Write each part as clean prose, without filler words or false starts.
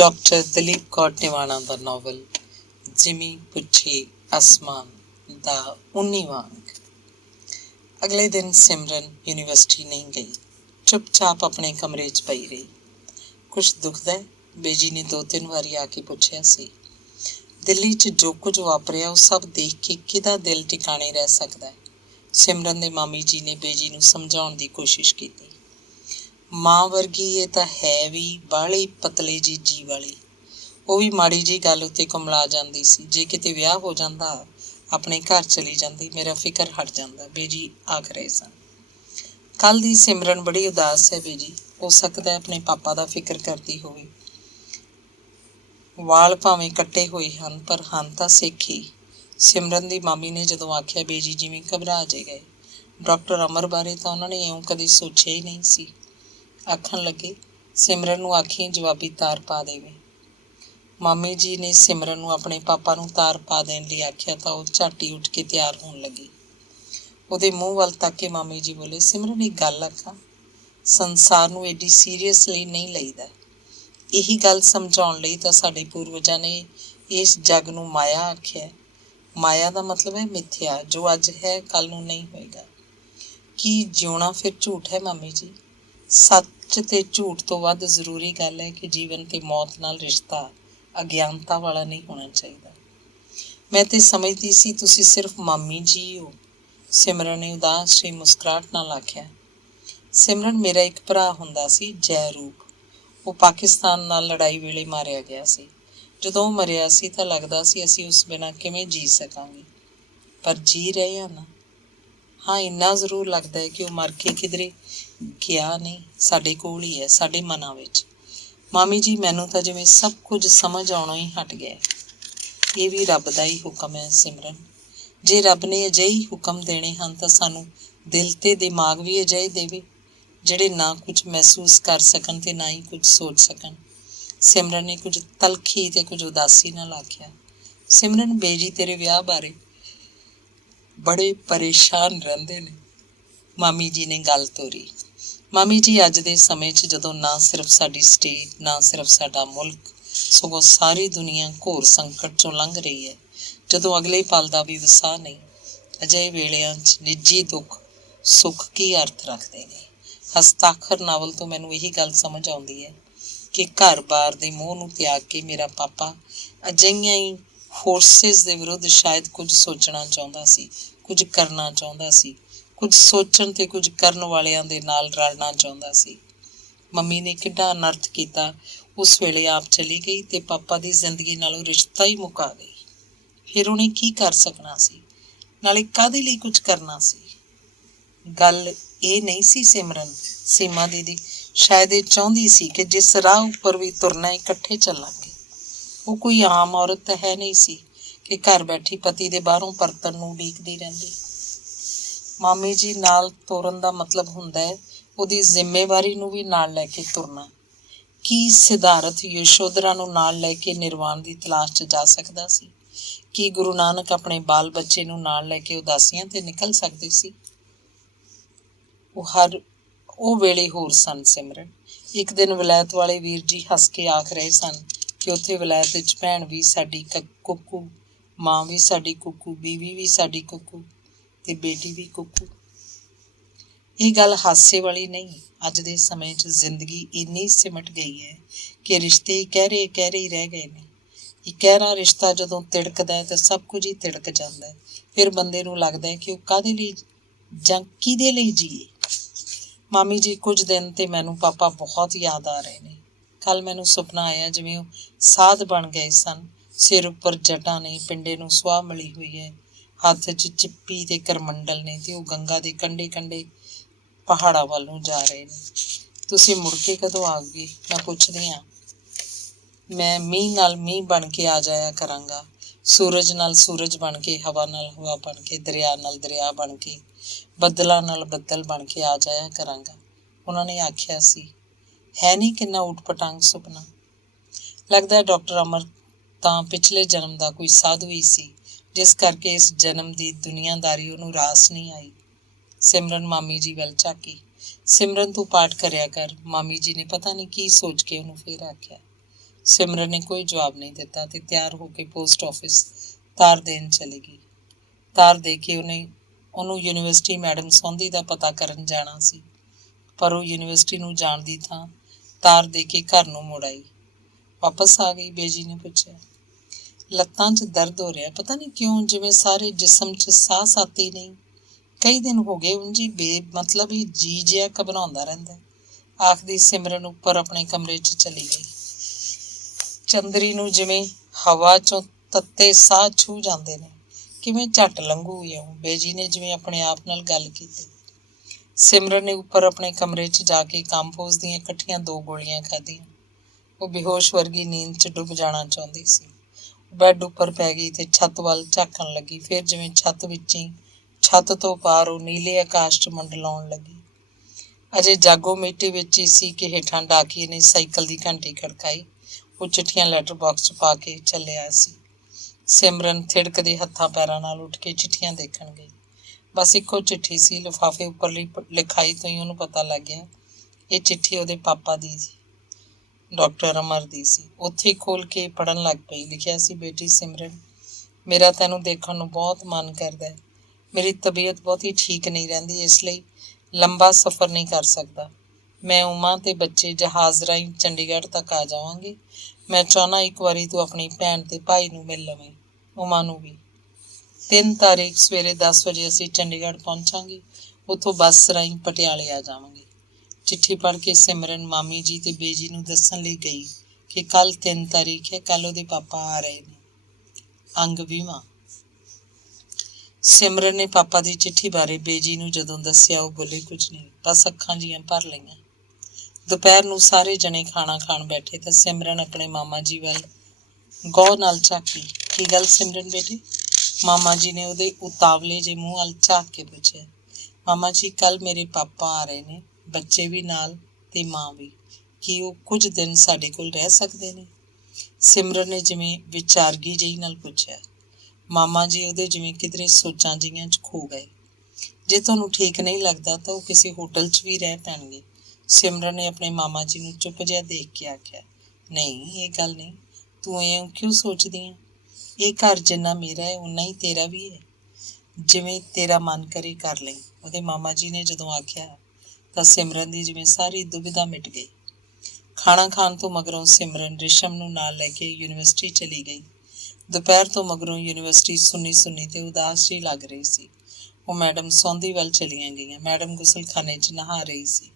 Doctor Dalip Kaur Tiwana ਦਾ novel ਜਿਮੀ ਪੁੱਛੇ ਅਸਮਾਨ ਦਾ 19ਵਾਂ ਅੰਕ। ਅਗਲੇ ਦਿਨ ਸਿਮਰਨ ਯੂਨੀਵਰਸਿਟੀ ਨਹੀਂ ਗਈ। ਚੁੱਪਚਾਪ ਆਪਣੇ ਕਮਰੇ 'ਚ ਪਈ ਰਹੀ। ਕੁਛ ਦੁਖਦਾ ਹੈ? ਬੇਜੀ ਨੇ 2-3 ਵਾਰੀ ਆ ਕੇ ਪੁੱਛਿਆ ਸੀ। ਦਿੱਲੀ 'ਚ ਜੋ ਕੁਝ ਵਾਪਰਿਆ ਉਹ ਸਭ ਦੇਖ ਕੇ ਕਿਹਦਾ ਦਿਲ ਟਿਕਾਣੇ ਰਹਿ ਸਕਦਾ ਹੈ। ਸਿਮਰਨ ਦੇ ਮਾਮੀ ਜੀ ਨੇ ਬੇਜੀ ਨੂੰ ਸਮਝਾਉਣ ਦੀ ਕੋਸ਼ਿਸ਼ ਕੀਤੀ। ਮਾਂ ਵਰਗੀ ਇਹ ਤਾਂ ਹੈ ਵੀ ਬਾਹਲੀ ਪਤਲੇ ਜੀ ਵਾਲੀ। ਉਹ ਵੀ ਮਾੜੀ ਜਿਹੀ ਗੱਲ ਉੱਤੇ ਕੁਮਲਾ ਜਾਂਦੀ ਸੀ। ਜੇ ਕਿਤੇ ਵਿਆਹ ਹੋ ਜਾਂਦਾ, ਆਪਣੇ ਘਰ ਚਲੀ ਜਾਂਦੀ, ਮੇਰਾ ਫਿਕਰ ਹਟ ਜਾਂਦਾ, ਬੇਜੀ ਆਖ ਰਹੇ ਸਨ। ਕੱਲ ਦੀ ਸਿਮਰਨ ਬੜੀ ਉਦਾਸ ਹੈ ਬੇਜੀ। ਹੋ ਸਕਦਾ ਆਪਣੇ ਪਾਪਾ ਦਾ ਫਿਕਰ ਕਰਦੀ ਹੋਵੇ। ਵਾਲ ਭਾਵੇਂ ਕੱਟੇ ਹੋਏ ਹਨ ਪਰ ਹਨ ਤਾਂ ਸਿੱਖ ਹੀ। ਸਿਮਰਨ ਦੀ ਮਾਮੀ ਨੇ ਜਦੋਂ ਆਖਿਆ, ਬੇਜੀ ਜਿਵੇਂ ਘਬਰਾ ਜੇ ਗਏ। ਡਾਕਟਰ ਅਮਰ ਬਾਰੇ ਤਾਂ ਉਹਨਾਂ ਨੇ ਇਉਂ ਕਦੇ ਸੋਚਿਆ ਹੀ ਨਹੀਂ ਸੀ। ਆਖਣ ਲੱਗੇ, ਸਿਮਰਨ ਨੂੰ ਆਖੀ ਜਵਾਬੀ ਤਾਰ ਪਾ ਦੇਵੇ। ਮਾਮੀ ਜੀ ਨੇ ਸਿਮਰਨ ਨੂੰ ਆਪਣੇ ਪਾਪਾ ਨੂੰ ਤਾਰ ਪਾ ਦੇਣ ਲਈ ਆਖਿਆ ਤਾਂ ਉਹ ਝੱਟ ਹੀ ਉੱਠ ਕੇ ਤਿਆਰ ਹੋਣ ਲੱਗੀ। ਉਹਦੇ ਮੂੰਹ ਵੱਲ ਤੱਕ ਕੇ ਮਾਮੀ ਜੀ ਬੋਲੇ, ਸਿਮਰਨ ਇੱਕ ਗੱਲ ਆਖਾਂ, ਸੰਸਾਰ ਨੂੰ ਐਡੀ ਸੀਰੀਅਸਲੀ ਨਹੀਂ ਲਈਦਾ। ਇਹੀ ਗੱਲ ਸਮਝਾਉਣ ਲਈ ਤਾਂ ਸਾਡੇ ਪੂਰਵਜਾਂ ਨੇ ਇਸ ਜੱਗ ਨੂੰ ਮਾਇਆ ਆਖਿਆ। ਮਾਇਆ ਦਾ ਮਤਲਬ ਹੈ ਮਿੱਥਿਆ, ਜੋ ਅੱਜ ਹੈ ਕੱਲ ਨੂੰ ਨਹੀਂ ਹੋਏਗਾ। ਕੀ ਜਿਉਣਾ ਫਿਰ ਝੂਠ ਹੈ ਮਾਮੀ ਜੀ? ਸੱਚ ਤੇ ਝੂਠ ਤੋਂ ਵੱਧ ਜ਼ਰੂਰੀ ਗੱਲ ਹੈ ਕਿ ਜੀਵਨ ਤੇ ਮੌਤ ਨਾਲ ਰਿਸ਼ਤਾ ਅਗਿਆਨਤਾ ਵਾਲਾ ਨਹੀਂ ਹੋਣਾ ਚਾਹੀਦਾ। ਮੈਂ ਤੇ ਸਮਝਦੀ ਸੀ ਤੁਸੀਂ ਸਿਰਫ ਮਾਮੀ ਜੀ ਹੋ। ਸਿਮਰਨ ਨੇ ਉਦਾਸ ਜਿਹੀ ਮੁਸਕਰਾਹਟ ਨਾਲ ਆਖਿਆ। ਸਿਮਰਨ, ਮੇਰਾ ਇੱਕ ਭਰਾ ਹੁੰਦਾ ਸੀ, ਜੈ ਰੂਪ। ਉਹ ਪਾਕਿਸਤਾਨ ਨਾਲ ਲੜਾਈ ਵੇਲੇ ਮਾਰਿਆ ਗਿਆ ਸੀ। ਜਦੋਂ ਉਹ ਮਰਿਆ ਸੀ ਤਾਂ ਲੱਗਦਾ ਸੀ ਅਸੀਂ ਉਸ ਬਿਨਾਂ ਕਿਵੇਂ ਜੀ ਸਕਾਂਗੇ, ਪਰ ਜੀ ਰਹੇ ਹਾਂ ਨਾ। ਹਾਂ, ਇੰਨਾ ਜ਼ਰੂਰ ਲੱਗਦਾ ਹੈ ਕਿ ਉਹ ਮਰ ਕੇ ਕਿਧਰੇ ਗਿਆ ਨਹੀਂ, ਸਾਡੇ ਕੋਲ ਹੀ ਹੈ, ਸਾਡੇ ਮਨਾਂ ਵਿੱਚ। ਮਾਮੀ ਜੀ, ਮੈਨੂੰ ਤਾਂ ਜਿਵੇਂ ਸਭ ਕੁਝ ਸਮਝ ਆਉਣਾ ਹੀ ਹਟ ਗਿਆ। ਇਹ ਵੀ ਰੱਬ ਦਾ ਹੀ ਹੁਕਮ ਹੈ ਸਿਮਰਨ। ਜੇ ਰੱਬ ਨੇ ਅਜਿਹੇ ਹੁਕਮ ਦੇਣੇ ਹਨ ਤਾਂ ਸਾਨੂੰ ਦਿਲ ਤੇ ਦਿਮਾਗ ਵੀ ਅਜਿਹੇ ਦੇਵੇ ਜਿਹੜੇ ਨਾ ਕੁਝ ਮਹਿਸੂਸ ਕਰ ਸਕਣ ਤੇ ਨਾ ਹੀ ਕੁਝ ਸੋਚ ਸਕਣ। ਸਿਮਰਨ ਨੇ ਕੁਝ ਤਲਖੀ ਤੇ ਕੁਝ ਉਦਾਸੀ ਨਾਲ ਆਖਿਆ। ਸਿਮਰਨ, ਬੇਜੀ ਤੇਰੇ ਵਿਆਹ ਬਾਰੇ ਬੜੇ ਪਰੇਸ਼ਾਨ ਰਹਿੰਦੇ ਨੇ। ਮਾਮੀ ਜੀ ਨੇ ਗੱਲ ਤੋਰੀ। ਮਾਮੀ ਜੀ, ਅੱਜ ਦੇ ਸਮੇਂ 'ਚ ਜਦੋਂ ਨਾ ਸਿਰਫ ਸਾਡੀ ਸਟੇਟ, ਨਾ ਸਿਰਫ ਸਾਡਾ ਮੁਲਕ, ਸਗੋਂ ਸਾਰੀ ਦੁਨੀਆ ਘੋਰ ਸੰਕਟ 'ਚੋਂ ਲੰਘ ਰਹੀ ਹੈ, ਜਦੋਂ ਅਗਲੇ ਪਲ ਦਾ ਵੀ ਵਸਾਹ ਨਹੀਂ, ਅਜਿਹੇ ਵੇਲਿਆਂ 'ਚ ਨਿੱਜੀ ਦੁੱਖ ਸੁੱਖ ਕੀ ਅਰਥ ਰੱਖਦੇ ਨੇ। ਹਸਤਾਖਰ ਨਾਵਲ ਤੋਂ ਮੈਨੂੰ ਇਹੀ ਗੱਲ ਸਮਝ ਆਉਂਦੀ ਹੈ ਕਿ ਘਰ-ਬਾਰ ਦੇ ਮੋਹ ਨੂੰ ਤਿਆਗ ਕੇ ਮੇਰਾ ਪਾਪਾ ਅਜਿਹੀਆਂ ਹੀ ਫੋਰਸਿਸ ਦੇ ਵਿਰੁੱਧ ਸ਼ਾਇਦ ਕੁਝ ਸੋਚਣਾ ਚਾਹੁੰਦਾ ਸੀ, ਕੁਝ ਕਰਨਾ ਚਾਹੁੰਦਾ ਸੀ, ਕੁਝ ਸੋਚਣ ਤੇ ਕੁਝ ਕਰਨ ਵਾਲਿਆਂ ਦੇ ਨਾਲ ਰਲਣਾ ਚਾਹੁੰਦਾ ਸੀ। ਮੰਮੀ ਨੇ ਕਿੱਡਾ ਅਨਰਥ ਕੀਤਾ। ਉਸ ਵੇਲੇ ਆਪ ਚਲੀ ਗਈ ਤੇ ਪਾਪਾ ਦੀ ਜ਼ਿੰਦਗੀ ਨਾਲੋਂ ਰਿਸ਼ਤਾ ਹੀ ਮੁਕਾ ਗਈ। ਫਿਰ ਉਹਨੇ ਕੀ ਕਰ ਸਕਣਾ ਸੀ, ਨਾਲੇ ਕਾਹਦੇ ਲਈ ਕੁਝ ਕਰਨਾ ਸੀ? ਗੱਲ ਇਹ ਨਹੀਂ ਸੀ ਸਿਮਰਨ। ਸੀਮਾ ਦੀਦੀ ਸ਼ਾਇਦ ਇਹ ਚਾਹੁੰਦੀ ਸੀ ਕਿ ਜਿਸ ਰਾਹ ਉੱਪਰ ਵੀ ਤੁਰਨਾ ਇਕੱਠੇ ਚੱਲਾਂਗੇ। ਉਹ ਕੋਈ ਆਮ ਔਰਤ ਤਾਂ ਹੈ ਨਹੀਂ ਸੀ ਕਿ ਘਰ ਬੈਠੀ ਪਤੀ ਦੇ ਬਾਹਰੋਂ ਪਰਤਣ ਨੂੰ ਉਡੀਕਦੀ ਰਹਿੰਦੀ। ਮਾਮੀ ਜੀ ਨਾਲ ਤੁਰਨ ਦਾ ਮਤਲਬ ਹੁੰਦਾ ਹੈ ਉਹਦੀ ਜ਼ਿੰਮੇਵਾਰੀ ਨੂੰ ਵੀ ਨਾਲ ਲੈ ਕੇ ਤੁਰਨਾ। ਕੀ ਸਿਧਾਰਥ ਯਸ਼ੋਧਰਾ ਨੂੰ ਨਾਲ ਲੈ ਕੇ ਨਿਰਵਾਣ ਦੀ ਤਲਾਸ਼ 'ਚ ਜਾ ਸਕਦਾ ਸੀ? ਕੀ ਗੁਰੂ ਨਾਨਕ ਆਪਣੇ ਬਾਲ ਬੱਚੇ ਨੂੰ ਨਾਲ ਲੈ ਕੇ ਉਦਾਸੀਆਂ ਤੇ ਨਿਕਲ ਸਕਦੇ ਸੀ? ਉਹ ਵੇਲੇ ਹੋਰ ਸਨ ਸਿਮਰਨ। ਇੱਕ ਦਿਨ ਵਲੈਤ ਵਾਲੇ ਵੀਰ ਜੀ ਹੱਸ ਕੇ ਆਖ ਰਹੇ ਸਨ ਕਿ ਉੱਥੇ ਵਲੈਤ ਵਿੱਚ ਭੈਣ ਵੀ ਸਾਡੀ ਕੁੱਕੂ, ਮਾਂ ਵੀ ਸਾਡੀ ਕੁੱਕੂ, ਬੀਵੀ ਵੀ ਸਾਡੀ ਕੁੱਕੂ ਤੇ ਬੇਟੀ ਵੀ ਕੁੱਕੂ। ਇਹ ਗੱਲ ਹਾਸੇ ਵਾਲੀ ਨਹੀਂ। ਅੱਜ ਦੇ ਸਮੇਂ 'ਚ ਜ਼ਿੰਦਗੀ ਇੰਨੀ ਸਿਮਟ ਗਈ ਹੈ ਕਿ ਰਿਸ਼ਤੇ ਇਕਹਿਰੇ ਹੀ ਰਹਿ ਗਏ ਨੇ। ਇਕਹਿਰਾ ਰਿਸ਼ਤਾ ਜਦੋਂ ਤਿੜਕਦਾ ਹੈ ਤਾਂ ਸਭ ਕੁਝ ਹੀ ਤਿੜਕ ਜਾਂਦਾ ਹੈ। ਫਿਰ ਬੰਦੇ ਨੂੰ ਲੱਗਦਾ ਹੈ ਕਿ ਉਹ ਕਾਹਦੇ ਲਈ ਜਾਂ ਕਿਹਦੇ ਲਈ ਜੀਏ। ਮਾਮੀ ਜੀ, ਕੁਝ ਦਿਨ ਤੇ ਮੈਨੂੰ ਪਾਪਾ ਬਹੁਤ ਯਾਦ ਆ ਰਹੇ ਨੇ। ਕੱਲ ਮੈਨੂੰ ਸੁਪਨਾ ਆਇਆ ਜਿਵੇਂ ਉਹ ਸਾਧ ਬਣ ਗਏ ਸਨ। ਸਿਰ ਉੱਪਰ ਜਟਾਂ ਨੇ, ਪਿੰਡੇ ਨੂੰ ਸੁਆਹ ਮਿਲੀ ਹੋਈ ਹੈ, ਹੱਥ 'ਚ ਚਿੱਪੀ ਤੇ ਕਰਮੰਡਲ ਨੇ ਤੇ ਉਹ ਗੰਗਾ ਦੇ ਕੰਢੇ ਪਹਾੜਾਂ ਵੱਲ ਨੂੰ ਜਾ ਰਹੇ ਨੇ। ਤੁਸੀਂ ਮੁੜ ਕੇ ਕਦੋਂ ਆਓਗੇ? ਮੈਂ ਪੁੱਛਦੀ ਹਾਂ। ਮੈਂ ਮੀਂਹ ਨਾਲ ਮੀਂਹ ਬਣ ਕੇ ਆ ਜਾਇਆ ਕਰਾਂਗਾ, ਸੂਰਜ ਨਾਲ ਸੂਰਜ ਬਣ ਕੇ, ਹਵਾ ਨਾਲ ਹਵਾ ਬਣ ਕੇ, ਦਰਿਆ ਨਾਲ ਦਰਿਆ ਬਣ ਕੇ, ਬੱਦਲਾਂ ਨਾਲ ਬੱਦਲ ਬਣ ਕੇ ਆ ਜਾਇਆ ਕਰਾਂਗਾ। ਉਹਨਾਂ ਨੇ ਆਖਿਆ ਸੀ। ਹੈ ਨਹੀਂ ਕਿੰਨਾ ਊਟਪਟਾਂਗ ਸੁਪਨਾ। ਲੱਗਦਾ ਡਾਕਟਰ ਅਮਰ ਤਾਂ ਪਿਛਲੇ ਜਨਮ ਦਾ ਕੋਈ ਸਾਧੂ ਹੀ ਸੀ, ਜਿਸ ਕਰਕੇ ਇਸ ਜਨਮ ਦੀ ਦੁਨੀਆਦਾਰੀ ਉਹਨੂੰ ਰਾਸ ਨਹੀਂ ਆਈ। ਸਿਮਰਨ ਮਾਮੀ ਜੀ ਵੱਲ ਝਾਕੀ। ਸਿਮਰਨ, ਤੂੰ ਪਾਠ ਕਰਿਆ ਕਰ। ਮਾਮੀ ਜੀ ਨੇ ਪਤਾ ਨਹੀਂ ਕੀ ਸੋਚ ਕੇ ਉਹਨੂੰ ਫਿਰ ਆਖਿਆ। ਸਿਮਰਨ ਨੇ ਕੋਈ ਜਵਾਬ ਨਹੀਂ ਦਿੱਤਾ ਤੇ ਤਿਆਰ ਹੋ ਕੇ ਪੋਸਟ ਆਫਿਸ ਤਾਰ ਦੇਣ ਚਲੀ ਗਈ। ਤਾਰ ਦੇ ਕੇ ਉਹਨੂੰ ਯੂਨੀਵਰਸਿਟੀ ਮੈਡਮ ਸੌਂਦੀ ਦਾ ਪਤਾ ਕਰਨ ਜਾਣਾ ਸੀ, ਪਰ ਉਹ ਯੂਨੀਵਰਸਿਟੀ ਨੂੰ ਜਾਣ ਦੀ ਥਾਂ ਤਾਰ ਦੇ ਕੇ ਘਰ ਨੂੰ ਮੁੜ ਆਈ। ਵਾਪਸ ਆ ਗਈ? ਬੇਜੀ ਨੇ ਪੁੱਛਿਆ। ਲੱਤਾਂ 'ਚ ਦਰਦ ਹੋ ਰਿਹਾ, ਪਤਾ ਨਹੀਂ ਕਿਉਂ, ਜਿਵੇਂ ਸਾਰੇ ਜਿਸਮ 'ਚ ਸਾਹ ਸਾਤੀ ਨਹੀਂ। ਕਈ ਦਿਨ ਹੋ ਗਏ ਉਂਝ ਹੀ ਬੇਮਤਲਬ ਹੀ ਜੀ ਜਿਹਾ ਘਬਰਾਉਂਦਾ ਰਹਿੰਦਾ, ਆਖਦੀ ਸਿਮਰਨ ਉੱਪਰ ਆਪਣੇ ਕਮਰੇ 'ਚ ਚਲੀ ਗਈ। ਚੰਦਰੀ ਨੂੰ ਜਿਵੇਂ ਹਵਾ 'ਚੋਂ ਤੱਤੇ ਸਾਹ ਛੂਹ ਜਾਂਦੇ ਨੇ, ਕਿਵੇਂ ਝੱਟ ਲੰਘੂ ਇਉਂ, ਬੇਜੀ ਨੇ ਜਿਵੇਂ ਆਪਣੇ ਆਪ ਨਾਲ ਗੱਲ ਕੀਤੀ। ਸਿਮਰਨ ਨੇ ਉੱਪਰ ਆਪਣੇ ਕਮਰੇ 'ਚ ਜਾ ਕੇ ਕੰਪੋਜ਼ ਦੀਆਂ ਇਕੱਠੀਆਂ 2 ਗੋਲੀਆਂ ਖਾਧੀਆਂ। ਉਹ ਬੇਹੋਸ਼ ਵਰਗੀ ਨੀਂਦ 'ਚ ਡੁੱਬ ਜਾਣਾ ਚਾਹੁੰਦੀ ਸੀ। ਬੈੱਡ ਉੱਪਰ ਪੈ ਗਈ ਤੇ ਛੱਤ ਵੱਲ ਝਾਕਣ ਲੱਗੀ। ਫਿਰ ਜਿਵੇਂ ਛੱਤ ਤੋਂ ਪਾਰ ਉਹ ਨੀਲੇ ਆਕਾਸ਼ 'ਚ ਮੰਡਲਾਉਣ ਲੱਗੀ। ਅਜੇ ਜਾਗੋ ਮਿੱਟੀ ਵਿੱਚ ਹੀ ਸੀ ਕਿ ਹੇਠਾਂ ਡਾਕੀਏ ਨੇ ਸਾਈਕਲ ਦੀ ਘੰਟੀ ਖੜਕਾਈ। ਉਹ ਚਿੱਠੀਆਂ ਲੈਟਰ ਬਾਕਸ 'ਚ ਪਾ ਕੇ ਚੱਲਿਆ ਸੀ। ਸਿਮਰਨ ਥਿੜਕਦੇ ਹੱਥਾਂ ਪੈਰਾਂ ਨਾਲ ਉੱਠ ਕੇ ਚਿੱਠੀਆਂ ਦੇਖਣ ਗਈ। ਬਸ ਇੱਕੋ ਚਿੱਠੀ ਸੀ। ਲਿਫਾਫੇ ਉੱਪਰਲੀ ਲਿਖਾਈ ਤੋਂ ਹੀ ਉਹਨੂੰ ਪਤਾ ਲੱਗ ਗਿਆ ਇਹ ਚਿੱਠੀ ਉਹਦੇ ਪਾਪਾ ਦੀ ਸੀ, ਡਾਕਟਰ ਅਮਰ ਦੀ ਸੀ। ਉੱਥੇ ਹੀ ਖੋਲ੍ਹ ਕੇ ਪੜ੍ਹਨ ਲੱਗ ਪਈ। ਲਿਖਿਆ ਸੀ, ਬੇਟੀ ਸਿਮਰਨ, ਮੇਰਾ ਤੈਨੂੰ ਦੇਖਣ ਨੂੰ ਬਹੁਤ ਮਨ ਕਰਦਾ ਹੈ। ਮੇਰੀ ਤਬੀਅਤ ਬਹੁਤੀ ਠੀਕ ਨਹੀਂ ਰਹਿੰਦੀ, ਇਸ ਲਈ ਲੰਬਾ ਸਫ਼ਰ ਨਹੀਂ ਕਰ ਸਕਦਾ। ਮੈਂ ਉਮਾ ਤੇ ਬੱਚੇ ਜਹਾਜ਼ ਰਾਹੀਂ ਚੰਡੀਗੜ੍ਹ ਤੱਕ ਆ ਜਾਵਾਂਗੇ। ਮੈਂ ਚਾਹੁੰਦਾ ਇੱਕ ਵਾਰੀ ਤੂੰ ਆਪਣੀ ਭੈਣ ਤੇ ਭਾਈ ਨੂੰ ਮਿਲ ਲਵੇਂ, ਉਮਾ ਨੂੰ ਵੀ। 3 ਤਾਰੀਖ ਸਵੇਰੇ 10 ਵਜੇ ਅਸੀਂ ਚੰਡੀਗੜ੍ਹ ਪਹੁੰਚਾਂਗੇ। ਉੱਥੋਂ ਬੱਸ ਰਾਹੀਂ ਪਟਿਆਲੇ ਆ ਜਾਵਾਂਗੇ। ਚਿੱਠੀ ਪੜ੍ਹ ਕੇ ਸਿਮਰਨ ਮਾਮੀ ਜੀ ਤੇ ਬੇਜੀ ਨੂੰ ਦੱਸਣ ਲਈ ਗਈ ਕਿ ਕੱਲ੍ਹ 3 ਤਾਰੀਖ ਹੈ, ਕੱਲ੍ਹ ਉਹਦੇ ਪਾਪਾ ਆ ਰਹੇ ਨੇ। ਅੰਗ 20ਵਾਂ। ਸਿਮਰਨ ਨੇ ਪਾਪਾ ਦੀ ਚਿੱਠੀ ਬਾਰੇ ਬੇਜੀ ਨੂੰ ਜਦੋਂ ਦੱਸਿਆ, ਉਹ ਬੋਲੀ ਕੁਝ ਨਹੀਂ, ਬਸ ਅੱਖਾਂ ਜੀਆਂ ਭਰ ਲਈਆਂ। ਦੁਪਹਿਰ ਨੂੰ ਸਾਰੇ ਜਣੇ ਖਾਣਾ ਖਾਣ ਬੈਠੇ ਤਾਂ ਸਿਮਰਨ ਆਪਣੇ ਮਾਮਾ ਜੀ ਵੱਲ ਗੌਰ ਨਾਲ ਝਾਕੀ। ਕੀ ਗੱਲ ਸਿਮਰਨ ਬੇਟੀ? ਮਾਮਾ ਜੀ ਨੇ ਉਹਦੇ ਉਤਾਵਲੇ ਜਿਹੇ ਮੂੰਹ ਵੱਲ ਝਾਕ ਕੇ ਪੁੱਛਿਆ। ਮਾਮਾ ਜੀ, ਕੱਲ੍ਹ ਮੇਰੇ ਪਾਪਾ ਆ ਰਹੇ ਨੇ, ਬੱਚੇ ਵੀ ਨਾਲ ਤੇ ਮਾਂ ਵੀ। ਕੀ ਉਹ ਕੁਝ ਦਿਨ ਸਾਡੇ ਕੋਲ ਰਹਿ ਸਕਦੇ ਨੇ? ਸਿਮਰਨ ਨੇ ਜਿਵੇਂ ਵਿਚਾਰਗੀ ਜਿਹੀ ਨਾਲ ਪੁੱਛਿਆ। ਮਾਮਾ ਜੀ ਉਹਦੇ ਜਿਵੇਂ ਕਿਧਰੇ ਸੋਚਾਂ ਜਿਹੀਆਂ 'ਚ ਖੋ ਗਏ। ਜੇ ਤੁਹਾਨੂੰ ਠੀਕ ਨਹੀਂ ਲੱਗਦਾ ਤਾਂ ਉਹ ਕਿਸੇ ਹੋਟਲ 'ਚ ਵੀ ਰਹਿ ਪੈਣਗੇ। ਸਿਮਰਨ ਨੇ ਆਪਣੇ ਮਾਮਾ ਜੀ ਨੂੰ ਚੁੱਪ ਜਿਹਾ ਦੇਖ ਕੇ ਆਖਿਆ। ਨਹੀਂ, ਇਹ ਗੱਲ ਨਹੀਂ, ਤੂੰ ਇਉਂ ਕਿਉਂ ਸੋਚਦੀ ਹੈ? ਇਹ ਘਰ ਜਿੰਨਾ ਮੇਰਾ ਹੈ ਓਨਾ ਹੀ ਤੇਰਾ ਵੀ ਹੈ। ਜਿਵੇਂ ਤੇਰਾ ਮਨ ਕਰੇ ਕਰ ਲਈ, ਉਹਦੇ ਮਾਮਾ ਜੀ ਨੇ ਜਦੋਂ ਆਖਿਆ ਤਾਂ ਸਿਮਰਨ ਦੀ ਜਿਵੇਂ ਸਾਰੀ ਦੁਬਿਧਾ ਮਿਟ ਗਈ। ਖਾਣਾ ਖਾਣ ਤੋਂ ਮਗਰੋਂ ਸਿਮਰਨ ਰਿਸ਼ਮ ਨੂੰ ਨਾਲ ਲੈ ਕੇ ਯੂਨੀਵਰਸਿਟੀ ਚਲੀ ਗਈ। ਦੁਪਹਿਰ ਤੋਂ ਮਗਰੋਂ ਯੂਨੀਵਰਸਿਟੀ ਸੁੰਨੀ ਤੇ ਉਦਾਸ ਜਿਹੀ ਲੱਗ ਰਹੀ ਸੀ। ਉਹ ਮੈਡਮ ਸੌਂਦੀ ਵੱਲ ਚਲੀਆਂ ਗਈਆਂ। ਮੈਡਮ ਗੁਸਲਖਾਨੇ 'ਚ ਨਹਾ ਰਹੀ ਸੀ।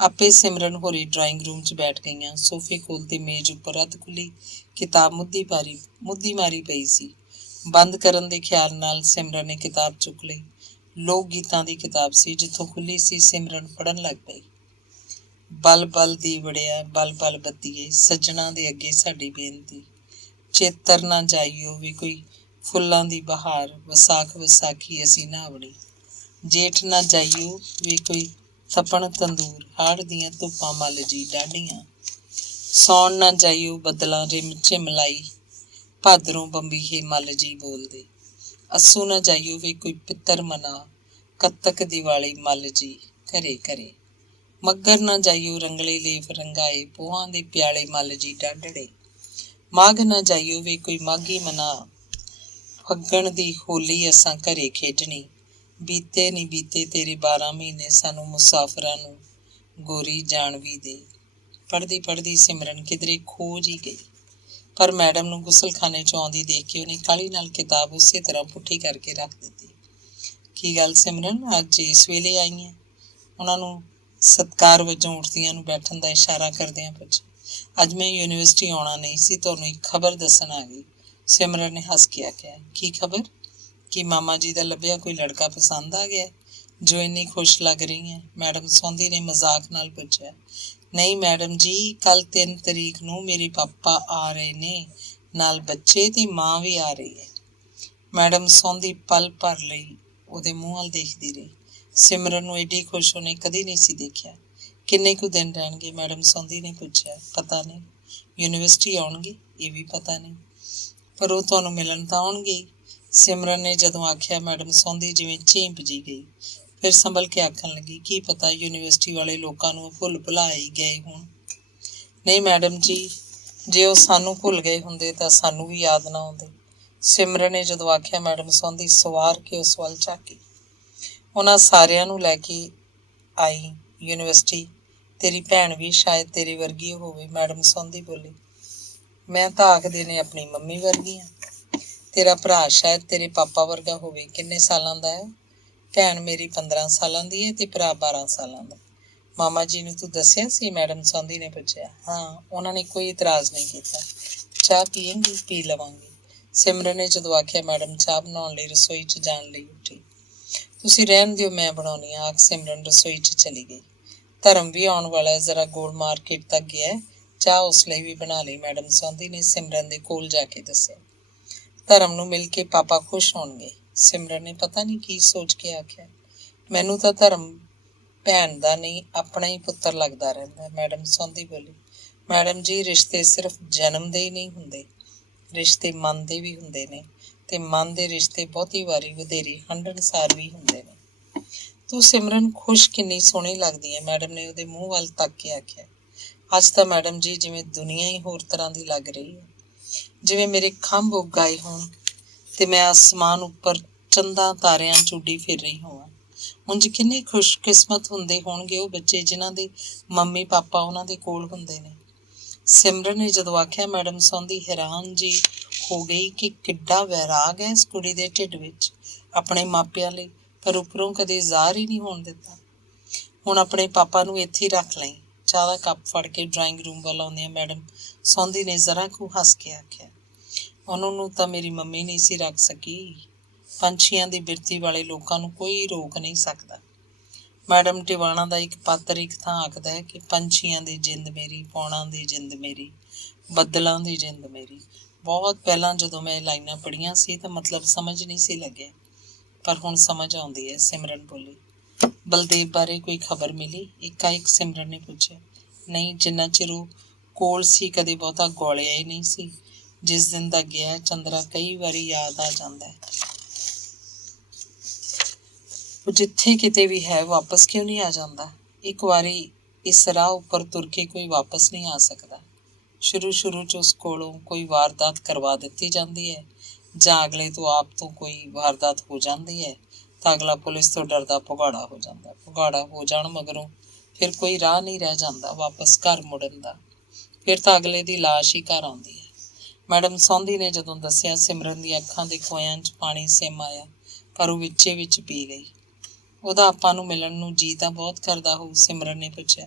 ਆਪੇ ਸਿਮਰਨ ਹੋਰੀ ਡਰਾਇੰਗ ਰੂਮ 'ਚ ਬੈਠ ਗਈਆਂ। ਸੋਫੇ ਕੋਲ ਤੇ ਮੇਜ਼ ਉੱਪਰ ਅੱਧ ਖੁੱਲੀ ਕਿਤਾਬ ਮੁੱਦੀ ਮਾਰੀ ਪਈ ਸੀ। ਬੰਦ ਕਰਨ ਦੇ ਖਿਆਲ ਨਾਲ ਸਿਮਰਨ ਨੇ ਕਿਤਾਬ ਚੁੱਕ ਲਈ। ਲੋਕ ਗੀਤਾਂ ਦੀ ਕਿਤਾਬ ਸੀ। ਜਿੱਥੋਂ ਖੁੱਲੀ ਸੀ ਸਿਮਰਨ ਪੜ੍ਹਨ ਲੱਗ ਪਈ। ਬਲ ਬਲ ਦੀ ਵੜਿਆ, ਬਲ ਬਲ ਬੱਤੀਏ, ਸੱਜਣਾ ਦੇ ਅੱਗੇ ਸਾਡੀ ਬੇਨਤੀ। ਚੇਤਰ ਨਾ ਜਾਈਓ ਵੀ ਕੋਈ ਫੁੱਲਾਂ ਦੀ ਬਹਾਰ, ਵਿਸਾਖੀ ਅਸੀਂ ਨਾਵੜੀ। ਜੇਠ ਨਾ ਜਾਈਓ ਵੀ ਕੋਈ ਥੱਪਣ ਤੰਦੂਰ, ਹਾੜ ਦੀਆਂ ਧੁੱਪਾਂ ਮੱਲ ਜੀ ਡਾਢੀਆਂ। ਸੌਣ ਨਾ ਜਾਈਓ ਬੱਦਲਾਂ ਰਿਮ ਝਿਮਲਾਈ, ਭਾਦਰੋਂ ਬੰਬੀਹੇ ਮੱਲ ਜੀ ਬੋਲਦੇ। ਅੱਸੂ ਨਾ ਜਾਈਓ ਵੀ ਕੋਈ ਪਿੱਤਰ ਮਨਾ, ਕੱਤਕ ਦੀਵਾਲੀ ਮੱਲ ਜੀ ਘਰੇ ਘਰੇ। ਮੱਘਰ ਨਾ ਜਾਈਓ ਰੰਗਲੇ ਲੇਫ ਰੰਗਾਏ, ਪੋਹਾਂ ਦੇ ਪਿਆਲੇ ਮੱਲ ਜੀ ਡਾਢੜੇ। ਮਾਘ ਨਾ ਜਾਈਓ ਵੇ ਕੋਈ ਮਾਘੀ ਮਨਾ, ਫੱਗਣ ਦੀ ਹੋਲੀ ਅਸਾਂ ਘਰੇ ਖੇਡਣੀ। ਬੀਤੇ ਨੀ ਬੀਤੇ ਤੇਰੇ 12 ਮਹੀਨੇ, ਸਾਨੂੰ ਮੁਸਾਫਰਾਂ ਨੂੰ ਗੋਰੀ ਜਾਣਵੀ ਦੇ। ਪੜ੍ਹਦੀ ਸਿਮਰਨ ਕਿਧਰੇ ਖੋਜ ਹੀ ਗਈ। ਪਰ ਮੈਡਮ ਨੂੰ ਗੁਸਲਖਾਨੇ 'ਚ ਆਉਂਦੀ ਦੇਖ ਕੇ ਉਹਨੇ ਕਾਹਲੀ ਨਾਲ ਕਿਤਾਬ ਉਸੇ ਤਰ੍ਹਾਂ ਪੁੱਠੀ ਕਰਕੇ ਰੱਖ ਦਿੱਤੀ। ਕੀ ਗੱਲ ਸਿਮਰਨ, ਅੱਜ ਇਸ ਵੇਲੇ ਆਈ ਹੈ? ਉਹਨਾਂ ਨੂੰ ਸਤਿਕਾਰ ਵਜੋਂ ਉੱਠਦਿਆਂ ਨੂੰ ਬੈਠਣ ਦਾ ਇਸ਼ਾਰਾ ਕਰਦਿਆਂ ਪੁੱਛਿਆ। ਅੱਜ ਮੈਂ ਯੂਨੀਵਰਸਿਟੀ ਆਉਣਾ ਨਹੀਂ ਸੀ, ਤੁਹਾਨੂੰ ਇੱਕ ਖਬਰ ਦੱਸਣ ਆ ਗਈ। ਸਿਮਰਨ ਨੇ ਹੱਸ ਕੇ ਆਖਿਆ। ਕੀ ਖਬਰ? ਕਿ ਮਾਮਾ ਜੀ ਦਾ ਲੱਭਿਆ ਕੋਈ ਲੜਕਾ ਪਸੰਦ ਆ ਗਿਆ ਜੋ ਇੰਨੀ ਖੁਸ਼ ਲੱਗ ਰਹੀ ਹੈ? ਮੈਡਮ ਸੌਂਦੀ ਨੇ ਮਜ਼ਾਕ ਨਾਲ ਪੁੱਛਿਆ। ਨਹੀਂ ਮੈਡਮ ਜੀ, ਕੱਲ੍ਹ 3 ਤਾਰੀਖ ਨੂੰ ਮੇਰੇ ਪਾਪਾ ਆ ਰਹੇ ਨੇ, ਨਾਲ ਬੱਚੇ ਤੇ ਮਾਂ ਵੀ ਆ ਰਹੀ ਹੈ। ਮੈਡਮ ਸੌਂਦੀ ਪਲ ਭਰ ਲਈ ਉਹਦੇ ਮੂੰਹ ਵੱਲ ਦੇਖਦੀ ਰਹੀ। ਸਿਮਰਨ ਨੂੰ ਏਡੀ ਖੁਸ਼ ਉਹਨੇ ਕਦੀ ਨਹੀਂ ਸੀ ਦੇਖਿਆ। ਕਿੰਨੇ ਕੁ ਦਿਨ ਰਹਿਣਗੇ? ਮੈਡਮ ਸੌਂਦੀ ਨੇ ਪੁੱਛਿਆ। ਪਤਾ ਨਹੀਂ। ਯੂਨੀਵਰਸਿਟੀ ਆਉਣਗੇ? ਇਹ ਵੀ ਪਤਾ ਨਹੀਂ। ਪਰ ਉਹ ਤੁਹਾਨੂੰ ਮਿਲਣ ਤਾਂ ਆਉਣਗੇ ਹੀ। ਸਿਮਰਨ ਨੇ ਜਦੋਂ ਆਖਿਆ, ਮੈਡਮ ਸੌਂਦੀ ਜਿਵੇਂ ਝੇਂਪ ਜੀ ਗਈ। ਫਿਰ ਸੰਭਲ ਕੇ ਆਖਣ ਲੱਗੀ, ਕੀ ਪਤਾ ਯੂਨੀਵਰਸਿਟੀ ਵਾਲੇ ਲੋਕਾਂ ਨੂੰ ਭੁੱਲ ਭੁਲਾ ਹੀ ਗਏ ਹੋਣ। ਨਹੀਂ ਮੈਡਮ ਜੀ, ਜੇ ਉਹ ਸਾਨੂੰ ਭੁੱਲ ਗਏ ਹੁੰਦੇ ਤਾਂ ਸਾਨੂੰ ਵੀ ਯਾਦ ਨਾ ਆਉਂਦੇ। ਸਿਮਰਨ ਨੇ ਜਦੋਂ ਆਖਿਆ, ਮੈਡਮ ਸੌਂਦੀ ਸਵਾਰ ਕੇ ਉਸ ਵੱਲ ਝਾਕੀ। ਉਹਨਾਂ ਸਾਰਿਆਂ ਨੂੰ ਲੈ ਕੇ ਆਈ ਯੂਨੀਵਰਸਿਟੀ। ਤੇਰੀ ਭੈਣ ਵੀ ਸ਼ਾਇਦ ਤੇਰੀ ਵਰਗੀ ਹੋਵੇ, ਮੈਡਮ ਸੌਂਦੀ ਬੋਲੀ। ਮੈਂ ਤਾਂ ਆਖਦੇ ਨੇ ਆਪਣੀ ਮੰਮੀ ਵਰਗੀ ਹਾਂ। ਤੇਰਾ ਭਰਾ ਸ਼ਾਇਦ ਤੇਰੇ ਪਾਪਾ ਵਰਗਾ ਹੋਵੇ। ਕਿੰਨੇ ਸਾਲਾਂ ਦਾ ਹੈ? ਭੈਣ ਮੇਰੀ 15 ਸਾਲਾਂ ਦੀ ਹੈ ਤੇ ਭਰਾ 12 ਸਾਲਾਂ ਦਾ। ਮਾਮਾ ਜੀ ਨੂੰ ਤੂੰ ਦੱਸਿਆ ਸੀ? ਮੈਡਮ ਸੌਂਦੀ ਨੇ ਪੁੱਛਿਆ। ਹਾਂ, ਉਹਨਾਂ ਨੇ ਕੋਈ ਇਤਰਾਜ਼ ਨਹੀਂ ਕੀਤਾ। ਚਾਹ ਪੀਏਂਗੀ? ਪੀ ਲਵਾਂਗੀ। ਸਿਮਰਨ ਨੇ ਜਦੋਂ ਆਖਿਆ, ਮੈਡਮ ਚਾਹ ਬਣਾਉਣ ਲਈ ਰਸੋਈ 'ਚ ਜਾਣ ਲਈ ਉੱਠੀ। ਤੁਸੀਂ ਰਹਿਣ ਦਿਓ, ਮੈਂ ਬਣਾਉਣੀ ਆ, ਆਖ ਸਿਮਰਨ ਰਸੋਈ 'ਚ ਚਲੀ ਗਈ। ਧਰਮ ਵੀ ਆਉਣ ਵਾਲਾ ਹੈ, ਜ਼ਰਾ ਗੋਲ ਮਾਰਕੀਟ ਤੱਕ ਗਿਆ, ਚਾਹ ਉਸ ਲਈ ਵੀ ਬਣਾ ਲਈ, ਮੈਡਮ ਸੌਂਦੀ ਨੇ ਸਿਮਰਨ ਦੇ ਕੋਲ ਜਾ ਕੇ ਦੱਸਿਆ। ਧਰਮ ਨੂੰ ਮਿਲ ਕੇ ਪਾਪਾ ਖੁਸ਼ ਹੋਣਗੇ। ਸਿਮਰਨ ਨੇ ਪਤਾ ਨਹੀਂ ਕੀ ਸੋਚ ਕੇ ਆਖਿਆ। ਮੈਨੂੰ ਤਾਂ ਧਰਮ ਭੈਣ ਦਾ ਨਹੀਂ, ਆਪਣਾ ਹੀ ਪੁੱਤਰ ਲੱਗਦਾ ਰਹਿੰਦਾ, ਮੈਡਮ ਸੌਂਦੀ ਬੋਲੀ। ਮੈਡਮ ਜੀ, ਰਿਸ਼ਤੇ ਸਿਰਫ ਜਨਮ ਦੇ ਹੀ ਨਹੀਂ ਹੁੰਦੇ, ਰਿਸ਼ਤੇ ਮਨ ਦੇ ਵੀ ਹੁੰਦੇ ਨੇ, ਤੇ ਮਨ ਦੇ ਰਿਸ਼ਤੇ ਬਹੁਤੀ ਵਾਰੀ ਵਧੇਰੇ ਹੰਢਣਸਾਰ ਵੀ ਹੁੰਦੇ ਨੇ। ਤੂੰ ਸਿਮਰਨ ਖੁਸ਼ ਕਿੰਨੀ ਸੋਹਣੀ ਲੱਗਦੀ ਹੈ, ਮੈਡਮ ਨੇ ਉਹਦੇ ਮੂੰਹ ਵੱਲ ਤੱਕ ਕੇ ਆਖਿਆ। ਅੱਜ ਤਾਂ ਮੈਡਮ ਜੀ ਜਿਵੇਂ ਦੁਨੀਆ ਹੀ ਹੋਰ ਤਰ੍ਹਾਂ ਦੀ ਲੱਗ ਰਹੀ ਹੈ, ਜਿਵੇਂ ਮੇਰੇ ਖੰਭ ਉੱਗ ਆਏ ਹੋਣ ਤੇ ਮੈਂ ਅਸਮਾਨ ਉੱਪਰ ਚੰਦਾਂ ਤਾਰਿਆਂ 'ਚ ਉੱਡੀ ਫਿਰ ਰਹੀ ਹੋਵਾਂ। ਉਂਝ ਕਿੰਨੇ ਖੁਸ਼ਕਿਸਮਤ ਹੁੰਦੇ ਹੋਣਗੇ ਉਹ ਬੱਚੇ ਜਿਨ੍ਹਾਂ ਦੇ ਮੰਮੀ ਪਾਪਾ ਉਹਨਾਂ ਦੇ ਕੋਲ ਹੁੰਦੇ ਨੇ। ਸਿਮਰਨ ਨੇ ਜਦੋਂ ਆਖਿਆ, ਮੈਡਮ ਸੌਂਦੀ ਹੈਰਾਨ ਜੀ ਹੋ ਗਈ ਕਿ ਕਿੱਡਾ ਵੈਰਾਗ ਹੈ ਇਸ ਕੁੜੀ ਦੇ ਢਿੱਡ ਵਿੱਚ ਆਪਣੇ ਮਾਪਿਆਂ ਲਈ, ਪਰ ਉੱਪਰੋਂ ਕਦੇ ਜ਼ਾਹਰ ਹੀ ਨਹੀਂ ਹੋਣ ਦਿੱਤਾ। ਹੁਣ ਆਪਣੇ ਪਾਪਾ ਨੂੰ ਇੱਥੇ ਹੀ ਰੱਖ ਲਈ। ਚਾਹ ਦਾ ਕੱਪ ਫੜ ਕੇ ਡਰਾਇੰਗ ਰੂਮ ਵੱਲ ਆਉਂਦਿਆਂ ਮੈਡਮ ਸੌਂਦੀ ਨੇ ਜ਼ਰਾ ਕੁ ਹੱਸ ਕੇ ਆਖਿਆ, ਉਹਨੂੰ ਨੂੰ ਤਾਂ ਮੇਰੀ ਮੰਮੀ ਨਹੀਂ ਸੀ ਰੱਖ ਸਕੀ। ਪੰਛੀਆਂ ਦੀ ਬਿਰਤੀ ਵਾਲੇ ਲੋਕਾਂ ਨੂੰ ਕੋਈ ਰੋਕ ਨਹੀਂ ਸਕਦਾ। ਮੈਡਮ ਟਿਵਾਣਾ ਦਾ ਇੱਕ ਪਾਤਰ ਇੱਕ ਥਾਂ ਆਖਦਾ ਹੈ ਕਿ ਪੰਛੀਆਂ ਦੀ ਜਿੰਦ ਮੇਰੀ, ਪੌਣਾਂ ਦੀ ਜਿੰਦ ਮੇਰੀ, ਬੱਦਲਾਂ ਦੀ ਜਿੰਦ ਮੇਰੀ। ਬਹੁਤ ਪਹਿਲਾਂ ਜਦੋਂ ਮੈਂ ਇਹ ਲਾਈਨਾਂ ਪੜ੍ਹੀਆਂ ਸੀ ਤਾਂ ਮਤਲਬ ਸਮਝ ਨਹੀਂ ਸੀ ਲੱਗਿਆ, ਪਰ ਹੁਣ ਸਮਝ ਆਉਂਦੀ ਹੈ, ਸਿਮਰਨ ਬੋਲੀ। ਬਲਦੇਵ ਬਾਰੇ ਕੋਈ ਖਬਰ ਮਿਲੀ? ਇੱਕ ਸਿਮਰਨ ਨੇ ਪੁੱਛਿਆ। ਨਹੀਂ, ਜਿੰਨਾ ਚਿਰ ਉਹ ਕੋਲ ਸੀ ਕਦੇ ਬਹੁਤਾ ਗੋਲਿਆ ਹੀ ਨਹੀਂ ਸੀ। ਜਿਸ ਦਿਨ ਦਾ ਗਿਆ ਚੰਦਰਾ ਕਈ ਵਾਰੀ ਯਾਦ ਆ ਜਾਂਦਾ ਹੈ। ਉਹ ਜਿੱਥੇ ਕਿਤੇ ਵੀ ਹੈ ਵਾਪਸ ਕਿਉਂ ਨਹੀਂ ਆ ਜਾਂਦਾ? ਇੱਕ ਵਾਰੀ ਇਸ ਰਾਹ ਉੱਪਰ ਤੁਰ ਕੇ ਕੋਈ ਵਾਪਸ ਨਹੀਂ ਆ ਸਕਦਾ। ਸ਼ੁਰੂ 'ਚ ਉਸ ਕੋਲੋਂ ਕੋਈ ਵਾਰਦਾਤ ਕਰਵਾ ਦਿੱਤੀ ਜਾਂਦੀ ਹੈ, ਜਾਂ ਅਗਲੇ ਤੋਂ ਆਪ ਤੋਂ ਕੋਈ ਵਾਰਦਾਤ ਹੋ ਜਾਂਦੀ ਹੈ ਤਾਂ ਅਗਲਾ ਪੁਲਿਸ ਤੋਂ ਡਰਦਾ ਭਗੌੜਾ ਹੋ ਜਾਂਦਾ। ਭਗੌੜਾ ਹੋ ਜਾਣ ਮਗਰੋਂ ਫਿਰ ਕੋਈ ਰਾਹ ਨਹੀਂ ਰਹਿ ਜਾਂਦਾ ਵਾਪਸ ਘਰ ਮੁੜਨ ਦਾ। ਫਿਰ ਤਾਂ ਅਗਲੇ ਦੀ ਲਾਸ਼ ਹੀ ਘਰ ਆਉਂਦੀ ਹੈ। ਮੈਡਮ ਸੌਂਦੀ ਨੇ ਜਦੋਂ ਦੱਸਿਆ, ਸਿਮਰਨ ਦੀ ਅੱਖਾਂ ਦੇ ਕੋਇਆਂ 'ਚ ਪਾਣੀ ਸਿਮ ਆਇਆ, ਪਰ ਉਹ ਵਿੱਚੇ ਵਿੱਚ ਪੀ ਗਈ। ਉਹਦਾ ਆਪਾਂ ਨੂੰ ਮਿਲਣ ਨੂੰ ਜੀ ਤਾਂ ਬਹੁਤ ਕਰਦਾ ਹੋਊ, ਸਿਮਰਨ ਨੇ ਪੁੱਛਿਆ।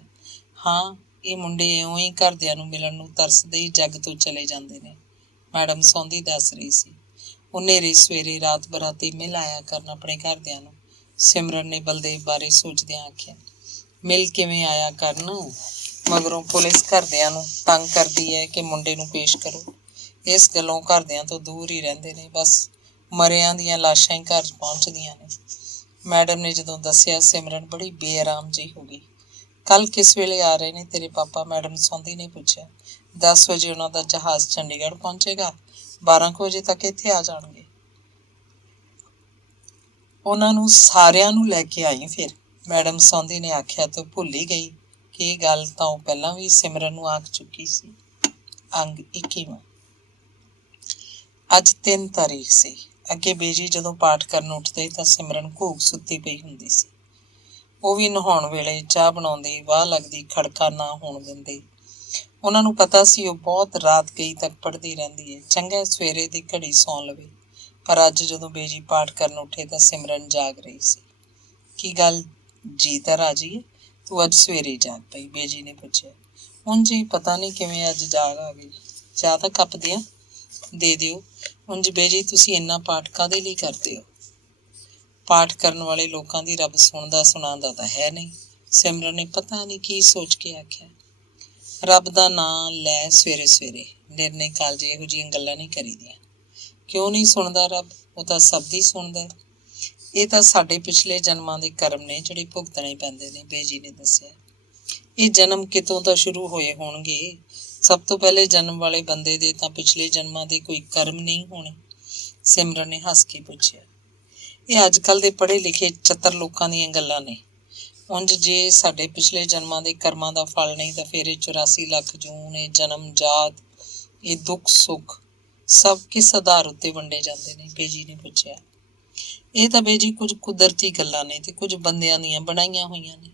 ਹਾਂ, ਇਹ ਮੁੰਡੇ ਇਉਂ ਹੀ ਘਰਦਿਆਂ ਨੂੰ ਮਿਲਣ ਨੂੰ ਤਰਸਦੇ ਹੀ ਜੱਗ ਤੋਂ ਚਲੇ ਜਾਂਦੇ ਨੇ, ਮੈਡਮ ਸੌਂਦੀ ਦੱਸ ਰਹੀ ਸੀ। ਉਹ ਨੇਰੇ ਸਵੇਰੇ ਰਾਤ ਬਰਾਤੇ ਮਿਲ ਆਇਆ ਕਰਨ ਆਪਣੇ ਘਰਦਿਆਂ ਨੂੰ, ਸਿਮਰਨ ਨੇ ਬਲਦੇਵ ਬਾਰੇ ਸੋਚਦਿਆਂ ਆਖਿਆ। ਮਿਲ ਕਿਵੇਂ ਆਇਆ ਕਰਨ? ਮਗਰੋਂ ਪੁਲਿਸ ਘਰਦਿਆਂ ਨੂੰ ਤੰਗ ਕਰਦੀ ਹੈ ਕਿ ਮੁੰਡੇ ਨੂੰ ਪੇਸ਼ ਕਰੋ, ਇਸ ਗੱਲੋਂ ਘਰਦਿਆਂ ਤੋਂ ਦੂਰ ਹੀ ਰਹਿੰਦੇ ਨੇ। ਬਸ ਮਰਿਆਂ ਦੀਆਂ ਲਾਸ਼ਾਂ ਹੀ ਘਰ ਪਹੁੰਚਦੀਆਂ ਨੇ। ਮੈਡਮ ਨੇ ਜਦੋਂ ਦੱਸਿਆ, ਸਿਮਰਨ ਬੜੀ ਬੇਆਰਾਮ ਜਿਹੀ ਹੋ ਗਈ। ਕੱਲ ਕਿਸ ਵੇਲੇ ਆ ਰਹੇ ਨੇ ਤੇਰੇ ਪਾਪਾ? ਮੈਡਮ ਸੌਂਦੀ ਨੇ ਪੁੱਛਿਆ। 10 ਵਜੇ ਉਹਨਾਂ ਦਾ ਜਹਾਜ਼ ਚੰਡੀਗੜ੍ਹ ਪਹੁੰਚੇਗਾ, 12 ਵਜੇ ਤੱਕ ਇੱਥੇ ਆ ਜਾਣਗੇ। ਉਹਨਾਂ ਨੂੰ ਸਾਰਿਆਂ ਨੂੰ ਲੈ ਕੇ ਆਈ ਫਿਰ, ਮੈਡਮ ਸੌਂਦੀ ਨੇ ਆਖਿਆ। ਤੂੰ ਭੁੱਲ ਹੀ ਗਈ ਕਿ ਇਹ ਗੱਲ ਤਾਂ ਉਹ ਪਹਿਲਾਂ ਵੀ ਸਿਮਰਨ ਨੂੰ ਆਖ ਚੁੱਕੀ ਸੀ। ਅੰਗ 21ਵਾਂ। ਅੱਜ 3 ਤਾਰੀਖ ਸੀ। ਅੱਗੇ ਬੇਜੀ ਜਦੋਂ ਪਾਠ ਕਰਨ ਉੱਠਦੇ ਤਾਂ ਸਿਮਰਨ ਘੂਕ ਸੁੱਤੀ ਪਈ ਹੁੰਦੀ ਸੀ। ਉਹ ਵੀ ਨਹਾਉਣ ਵੇਲੇ ਚਾਹ ਬਣਾਉਂਦੀ, ਵਾਹ ਲੱਗਦੀ, ਖੜਕਾ ਨਾ ਹੋਣ ਦਿੰਦੀ। ਉਹਨਾਂ ਨੂੰ ਪਤਾ ਸੀ ਉਹ ਬਹੁਤ ਰਾਤ ਗਈ ਤੱਕ ਪੜ੍ਹਦੀ ਰਹਿੰਦੀ ਹੈ, ਚੰਗਾ ਸਵੇਰੇ ਦੀ ਘੜੀ ਸੌਂ ਲਵੇ। ਪਰ ਅੱਜ ਜਦੋਂ ਬੇਜੀ ਪਾਠ ਕਰਨ ਉੱਠੇ ਤਾਂ ਸਿਮਰਨ ਜਾਗ ਰਹੀ ਸੀ। ਕੀ ਗੱਲ, ਜੀ ਤਾਂ ਰਾਜੀ ਹੈ? ਤੂੰ ਅੱਜ ਸਵੇਰੇ ਜਾਗ ਪਈ? ਬੇਜੀ ਨੇ ਪੁੱਛਿਆ। ਉਂਝ ਹੀ ਪਤਾ ਨਹੀਂ ਕਿਵੇਂ ਅੱਜ ਜਾਗ ਆ ਗਈ। ਚਾਹ ਤਾਂ ਕੱਪ ਦਿਆਂ? ਦੇ ਦਿਓ। ਉਂਝ ਬੇਜੀ ਤੁਸੀਂ ਇੰਨਾ ਪਾਠ ਕਾਹਦੇ ਲਈ ਕਰਦੇ ਹੋ? ਪਾਠ ਕਰਨ ਵਾਲੇ ਲੋਕਾਂ ਦੀ ਰੱਬ ਸੁਣਾਉਂਦਾ ਤਾਂ ਹੈ ਨਹੀਂ, ਸਿਮਰਨ ਨੇ ਪਤਾ ਨਹੀਂ ਕੀ ਸੋਚ ਕੇ ਆਖਿਆ। ਰੱਬ ਦਾ ਨਾਂ ਲੈ ਸਵੇਰੇ ਸਵੇਰੇ, ਨਿਰਣੇ ਕਾਲਜੇ ਇਹੋ ਜਿਹੀਆਂ ਗੱਲਾਂ ਨਹੀਂ ਕਰੀਦੀਆਂ। ਕਿਉਂ ਨਹੀਂ ਸੁਣਦਾ ਰੱਬ? ਉਹ ਤਾਂ ਸਭ ਦੀ ਸੁਣਦਾ। ਇਹ ਤਾਂ ਸਾਡੇ ਪਿਛਲੇ ਜਨਮਾਂ ਦੇ ਕਰਮ ਨੇ ਜਿਹੜੇ ਭੁਗਤਣੇ ਪੈਂਦੇ ਨੇ, ਬੇਜੀ ਨੇ ਦੱਸਿਆ। ਇਹ ਜਨਮ ਕਿਤੋਂ ਤਾਂ ਸ਼ੁਰੂ ਹੋਏ ਹੋਣਗੇ। ਸਭ ਤੋਂ ਪਹਿਲੇ ਜਨਮ ਵਾਲੇ ਬੰਦੇ ਦੇ ਤਾਂ ਪਿਛਲੇ ਜਨਮਾਂ ਦੇ ਕੋਈ ਕਰਮ ਨਹੀਂ ਹੋਣੇ, ਸਿਮਰਨ ਨੇ ਹੱਸ ਕੇ ਪੁੱਛਿਆ। ਇਹ ਅੱਜ ਕੱਲ੍ਹ ਦੇ ਪੜ੍ਹੇ ਲਿਖੇ ਚਤਰ ਲੋਕਾਂ ਦੀਆਂ ਗੱਲਾਂ ਨੇ। ਉਂਝ ਜੇ ਸਾਡੇ ਪਿਛਲੇ ਜਨਮਾਂ ਦੇ ਕਰਮਾਂ ਦਾ ਫਲ ਨਹੀਂ ਤਾਂ ਫਿਰ ਇਹ 84 ਲੱਖ ਜੂਨ, ਇਹ ਜਨਮ ਜਾਤ ਇਹ ਦੁੱਖ ਸੁੱਖ ਸਭ ਕਿਸ ਆਧਾਰ ਉੱਤੇ ਵੰਡੇ ਜਾਂਦੇ ਨੇ? ਬੇਜੀ ਨੇ ਪੁੱਛਿਆ। ਇਹ ਤਾਂ ਬੇਜੀ ਕੁਝ ਕੁਦਰਤੀ ਗੱਲਾਂ ਨੇ ਤੇ ਕੁਝ ਬੰਦਿਆਂ ਦੀਆਂ ਬਣਾਈਆਂ ਹੋਈਆਂ ਨੇ।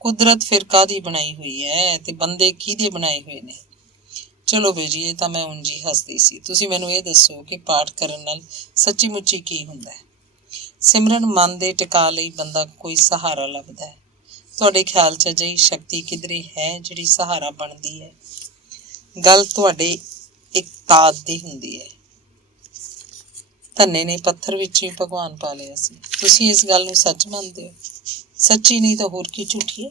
ਕੁਦਰਤ ਫਿਰ ਕਾਹਦੀ ਬਣਾਈ ਹੋਈ ਹੈ ਤੇ ਬੰਦੇ ਕਿਹਦੇ ਬਣਾਏ ਹੋਏ ਨੇ? ਚਲੋ ਬੇਜੀ, ਇਹ ਤਾਂ ਮੈਂ ਉਂਝ ਹੀ ਹੱਸਦੀ ਸੀ। ਤੁਸੀਂ ਮੈਨੂੰ ਇਹ ਦੱਸੋ ਕਿ ਪਾਠ ਕਰਨ ਨਾਲ ਸੱਚੀ ਮੁੱਚੀ ਕੀ ਹੁੰਦਾ ਹੈ? ਸਿਮਰਨ, ਮਨ ਦੇ ਟਿਕਾ ਲਈ ਬੰਦਾ ਕੋਈ ਸਹਾਰਾ ਲੱਭਦਾ ਹੈ। ਤੁਹਾਡੇ ਖਿਆਲ 'ਚ ਅਜਿਹੀ ਸ਼ਕਤੀ ਕਿਧਰੇ ਹੈ ਜਿਹੜੀ ਸਹਾਰਾ ਬਣਦੀ ਹੈ? ਗੱਲ ਤੁਹਾਡੇ ਇਕਤਾਦ ਦੀ ਹੁੰਦੀ ਹੈ। ਧੰਨੇ ਨੇ ਪੱਥਰ ਵਿੱਚ ਹੀ ਭਗਵਾਨ ਪਾ ਲਿਆ ਸੀ। ਤੁਸੀਂ ਇਸ ਗੱਲ ਨੂੰ ਸੱਚ ਮੰਨਦੇ ਹੋ? ਸੱਚੀ ਨਹੀਂ ਤਾਂ ਹੋਰ ਕੀ ਝੂਠੀ ਹੈ?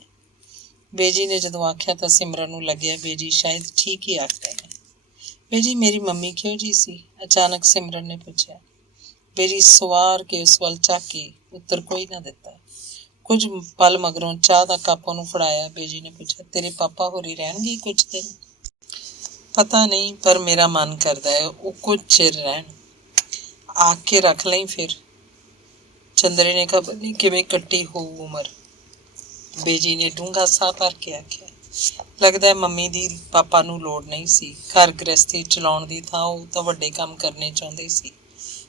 ਬੇਜੀ ਨੇ ਜਦੋਂ ਆਖਿਆ ਤਾਂ ਸਿਮਰਨ ਨੂੰ ਲੱਗਿਆ ਬੇਜੀ ਸ਼ਾਇਦ ਠੀਕ ਹੀ ਆਖ ਰਹੇ ਨੇ। ਬੇਜੀ, ਮੇਰੀ ਮੰਮੀ ਕਿਹੋ ਜਿਹੀ ਸੀ? ਅਚਾਨਕ ਸਿਮਰਨ ਨੇ ਪੁੱਛਿਆ। ਬੇਜੀ ਸਵਾਰ ਕੇ ਉਸ ਵੱਲ ਝਾਕ ਕੇ ਉੱਤਰ ਕੋਈ ਨਾ ਦਿੱਤਾ। ਕੁਝ ਪਲ ਮਗਰੋਂ ਚਾਹ ਦਾ ਕੱਪ ਉਹਨੂੰ ਫੜਾਇਆ। ਬੇਜੀ ਨੇ ਪੁੱਛਿਆ, ਤੇਰੇ ਪਾਪਾ ਹੋਰੀ ਰਹਿਣਗੇ ਕੁਝ ਦਿਨ? ਪਤਾ ਨਹੀਂ, ਪਰ ਮੇਰਾ ਮਨ ਕਰਦਾ ਹੈ ਉਹ ਕੁਝ ਚਿਰ ਰਹਿਣ। ਆਖ ਕੇ ਰੱਖ ਲਈ ਫਿਰ। ਚੰਦਰੇ ਨੇ ਖਬਰ ਨਹੀਂ ਕਿਵੇਂ ਕੱਟੀ ਹੋਊ ਉਮਰ। ਬੇਜੀ ਨੇ ਡੂੰਘਾ ਸਾਹ ਭਰ ਕੇ ਆਖਿਆ। ਲੱਗਦਾ ਮੰਮੀ ਦੀ ਪਾਪਾ ਨੂੰ ਲੋੜ ਨਹੀਂ ਸੀ। ਘਰ ਗ੍ਰਸਤੀ ਚਲਾਉਣ ਦੀ ਥਾਂ ਉਹ ਤਾਂ ਵੱਡੇ ਕੰਮ ਕਰਨੇ ਚਾਹੁੰਦੇ ਸੀ।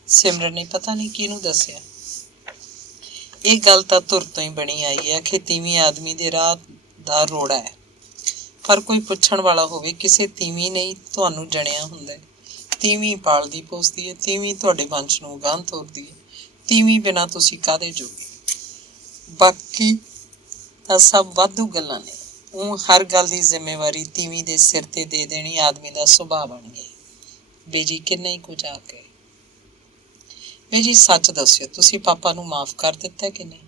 ਸਿਮਰਨ ਨੇ ਪਤਾ ਨਹੀਂ ਕਿਹਨੂੰ ਦੱਸਿਆ। ਇਹ ਗੱਲ ਤਾਂ ਧੁਰ ਤੋਂ ਹੀ ਬਣੀ ਆਈ ਹੈ ਕਿ ਤੀਵੀਂ ਆਦਮੀ ਦੇ ਰਾਹ ਦਾ ਰੋੜਾ ਹੈ। ਪਰ ਕੋਈ ਪੁੱਛਣ ਵਾਲਾ ਹੋਵੇ, ਕਿਸੇ ਤੀਵੀਂ ਨੇ ਤੁਹਾਨੂੰ ਜਣਿਆ ਹੁੰਦਾ ਹੈ। ਤੀਵੀਂ ਪਾਲਦੀ ਪੋਸਦੀ ਹੈ, ਤੀਵੀਂ ਤੁਹਾਡੇ ਵੰਸ਼ ਨੂੰ ਅਗਾਂਹ ਤੋਰਦੀ ਹੈ। ਤੀਵੀਂ ਬਿਨਾਂ ਤੁਸੀਂ ਕਾਹਦੇ ਜੋਗੇ? ਬਾਕੀ ਤਾਂ ਸਭ ਵਾਧੂ ਗੱਲਾਂ ਨੇ। ਉਹ ਹਰ ਗੱਲ ਦੀ ਜ਼ਿੰਮੇਵਾਰੀ ਤੀਵੀਂ ਦੇ ਸਿਰ ਤੇ ਦੇ ਦੇਣੀ ਆਦਮੀ ਦਾ ਸੁਭਾਅ ਬਣ ਗਿਆ। ਬੇਜੀ ਕਿੰਨਾ ਹੀ ਕੁਝ ਆ ਗਏ। ਬੇਜੀ ਸੱਚ ਦੱਸਿਓ, ਤੁਸੀਂ ਪਾਪਾ ਨੂੰ ਮਾਫ਼ ਕਰ ਦਿੱਤਾ ਕਿ ਨਹੀਂ?